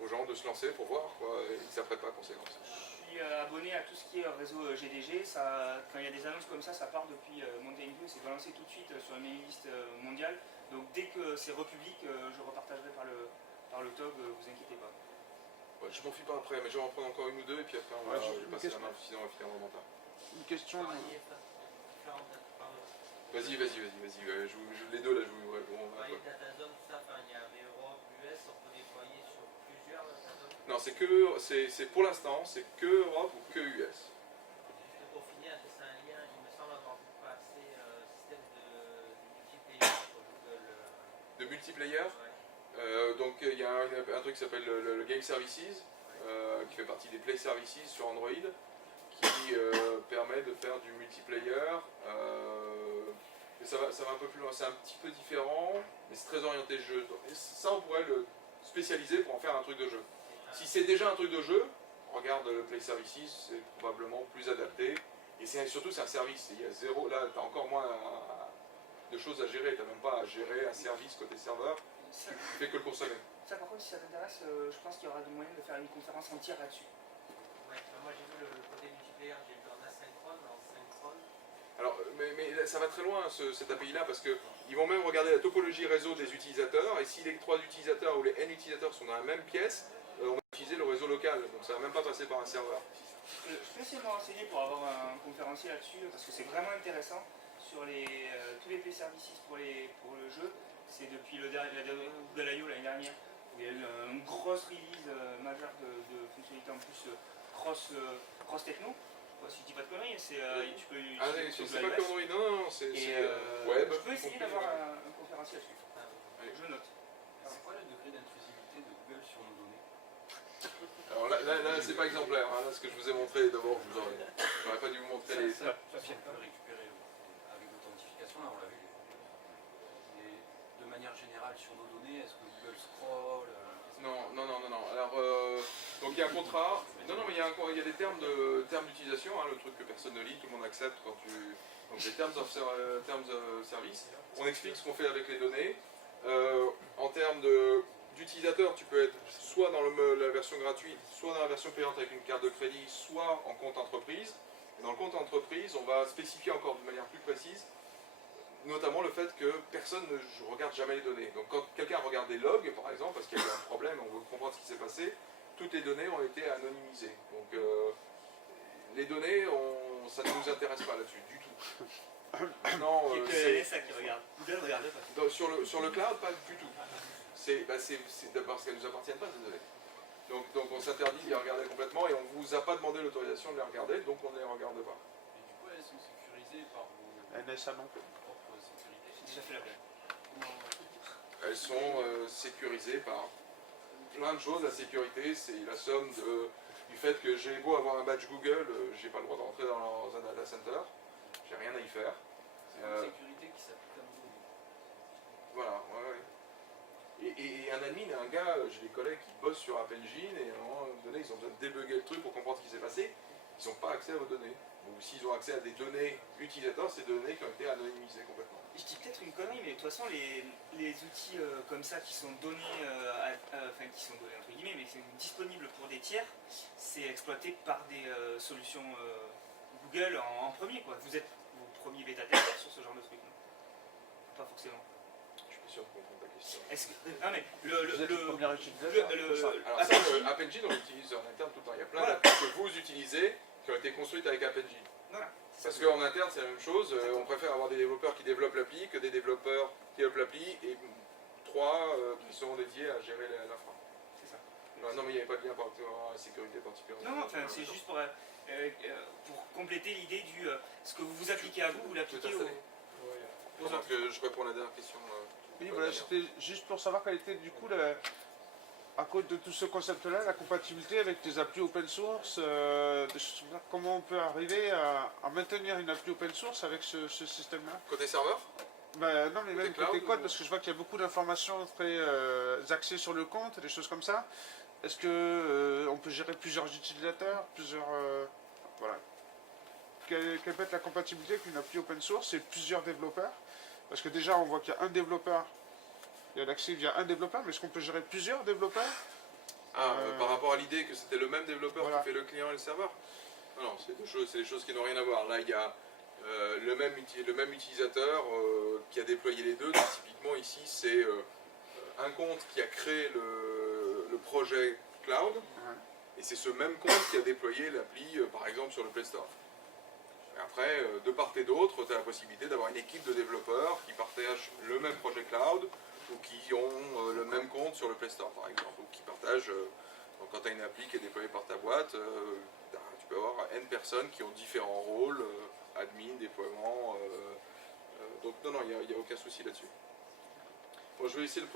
aux gens de se lancer pour voir, quoi, et que ça ne prête pas à conséquence. Je suis abonné à tout ce qui est réseau GDG. Ça, quand il y a des annonces comme ça part depuis Mountain View, c'est balancé tout de suite sur la mailing list mondiale. Donc dès que c'est republic, je repartagerai par le TOG, vous inquiétez pas. Ouais, je m'en fie pas après, mais je vais en prendre encore une ou deux, et puis après on va passer la main, sinon on va finir vraiment tard. Une question. Vas-y, les deux là, je vous réponds. Les data zones, tout ça, il y avait Europe, US, on peut déployer sur plusieurs data zones. Non, c'est pour l'instant, c'est que Europe ou que US. Juste pour finir, c'est un lien, il me semble avoir vu passer système de multiplayer sur Google. De multiplayer. Ouais. Donc il y a un truc qui s'appelle le Game Services, qui fait partie des Play Services sur Android. qui permet de faire du multiplayer. Mais ça va un peu plus loin, c'est un petit peu différent, mais c'est très orienté jeu. Et ça, on pourrait le spécialiser pour en faire un truc de jeu. Si c'est déjà un truc de jeu, regarde le Play Services, c'est probablement plus adapté. Et surtout, c'est un service. Il y a zéro, là, tu as encore moins de choses à gérer. Tu n'as même pas à gérer un service côté serveur. Ça, Tu fais que le consommer. ça, par contre, si ça t'intéresse, je pense qu'il y aura des moyens de faire une conférence entière là-dessus. Ouais, moi j'ai vu le côté multiplayer, j'ai vu en asynchrone, en synchrone. Alors, mais là, ça va très loin cet API-là parce qu'ils vont même regarder la topologie réseau des utilisateurs et si les 3 utilisateurs ou les N utilisateurs sont dans la même pièce, on va utiliser le réseau local. Donc ça ne va même pas passer par un serveur. Je peux essayer de me renseigner pour avoir un conférencier là-dessus parce que c'est vraiment intéressant sur tous les play services pour le jeu. C'est depuis la Google I.O. l'année dernière où il y a eu une grosse release majeure de fonctionnalités en plus cross techno. Si je dis pas de conneries, tu peux Ah, utiliser c'est pas iOS. comme Android, non, c'est Et web. je peux essayer d'avoir un conférencier là-dessus. Je note. C'est quoi le degré d'intrusivité de Google sur nos données? Alors là c'est pas exemplaire. Hein. Là, ce que je vous ai montré, d'abord, j'aurais pas dû vous montrer les. Ça peut récupérer avec l'authentification, là on l'a vu. Mais de manière générale sur nos données, est-ce que Google scroll Non. Alors, donc il y a un contrat. Non, mais il y a des termes d'utilisation, hein, le truc que personne ne lit, tout le monde accepte quand tu. Donc les terms of service. On explique ce qu'on fait avec les données. En termes d'utilisateur, tu peux être soit dans la version gratuite, soit dans la version payante avec une carte de crédit, soit en compte entreprise. Et dans le compte entreprise, on va spécifier encore de manière plus précise, notamment le fait que personne ne regarde jamais les données. Donc quand quelqu'un regarde des logs, par exemple, parce qu'il y a eu un problème, on veut comprendre ce qui s'est passé, toutes les données ont été anonymisées. Donc les données, ça ne nous intéresse pas là-dessus du tout. Non, Il y a que NSA qui regarde. Google ne regarde pas. sur le cloud, pas du tout. C'est d'abord parce qu'elles ne nous appartiennent pas, ces données. Donc on s'interdit de les regarder complètement et on ne vous a pas demandé l'autorisation de les regarder, donc on ne les regarde pas. Et du coup, elles sont sécurisées par vos NSA non plus. propres sécurités. J'ai déjà fait la blague. Elles sont sécurisées par plein de choses. La sécurité, c'est la somme du fait que j'ai beau avoir un badge Google, j'ai pas le droit de rentrer dans un data center, j'ai rien à y faire. C'est une sécurité qui s'applique à nos données. Voilà, ouais. Et un admin, un gars, j'ai des collègues qui bossent sur App Engine et à un moment donné, ils ont besoin de débugger le truc pour comprendre ce qui s'est passé. Ils n'ont pas accès à vos données. Ou s'ils ont accès à des données utilisateurs, c'est des données qui ont été anonymisées complètement. Je dis peut-être une connerie, mais de toute façon, les outils comme ça qui sont donnés, enfin qui sont donnés entre guillemets, mais qui sont disponibles pour des tiers, c'est exploité par des solutions Google en premier, quoi. Vous êtes vos premiers bêta-testeurs sur ce genre de truc, non? Pas forcément. Je suis pas sûr de comprendre ta question. Est-ce que. Non, mais Vous êtes le premier utilisateur. Alors App ça, Engine, App Engine, on l'utilise en interne tout le temps. Il y a plein Voilà. d'applis que vous utilisez qui ont été construites avec App Engine. voilà. Parce qu'en interne, c'est la même chose. On préfère avoir des développeurs qui développent l'appli que des développeurs qui développent l'appli et 3 qui sont dédiés à gérer l'infra. C'est ça. Non, mais il n'y avait pas de lien par rapport à la sécurité particulière. Non, enfin, c'est juste pour compléter l'idée du ce que vous appliquez à vous, vous l'appliquez Tout à aux fait. autres. Que je réponds à la dernière question. Oui, voilà, c'était juste pour savoir quelle était du coup, à cause de tout ce concept-là, la compatibilité avec des applis open source, comment on peut arriver à maintenir une appli open source avec ce système-là. Côté serveur, Ben, non, mais Côté même côté cloud, code, ou- parce que je vois qu'il y a beaucoup d'informations très axées sur le compte, des choses comme ça. Est-ce que on peut gérer plusieurs utilisateurs, voilà. Quelle peut être la compatibilité avec une appli open source et plusieurs développeurs? Parce que déjà, on voit qu'il y a un développeur, il y a l'accès via un développeur, mais est-ce qu'on peut gérer plusieurs développeurs? par rapport à l'idée que c'était le même développeur Voilà. qui fait le client et le serveur. Non, c'est des choses qui n'ont rien à voir. Là, il y a le même utilisateur qui a déployé les deux. Donc, typiquement, ici, c'est un compte qui a créé le projet cloud. Et c'est ce même compte qui a déployé l'appli, par exemple, sur le Play Store. Et après, de part et d'autre, tu as la possibilité d'avoir une équipe de développeurs qui partagent le même projet cloud ou qui ont le même compte sur le Play Store, par exemple, ou qui partagent. Donc, quand tu as une appli qui est déployée par ta boîte, tu peux avoir N personnes qui ont différents rôles, admin, déploiement. Donc, non, il n'y a aucun souci là-dessus. Bon, je vais essayer le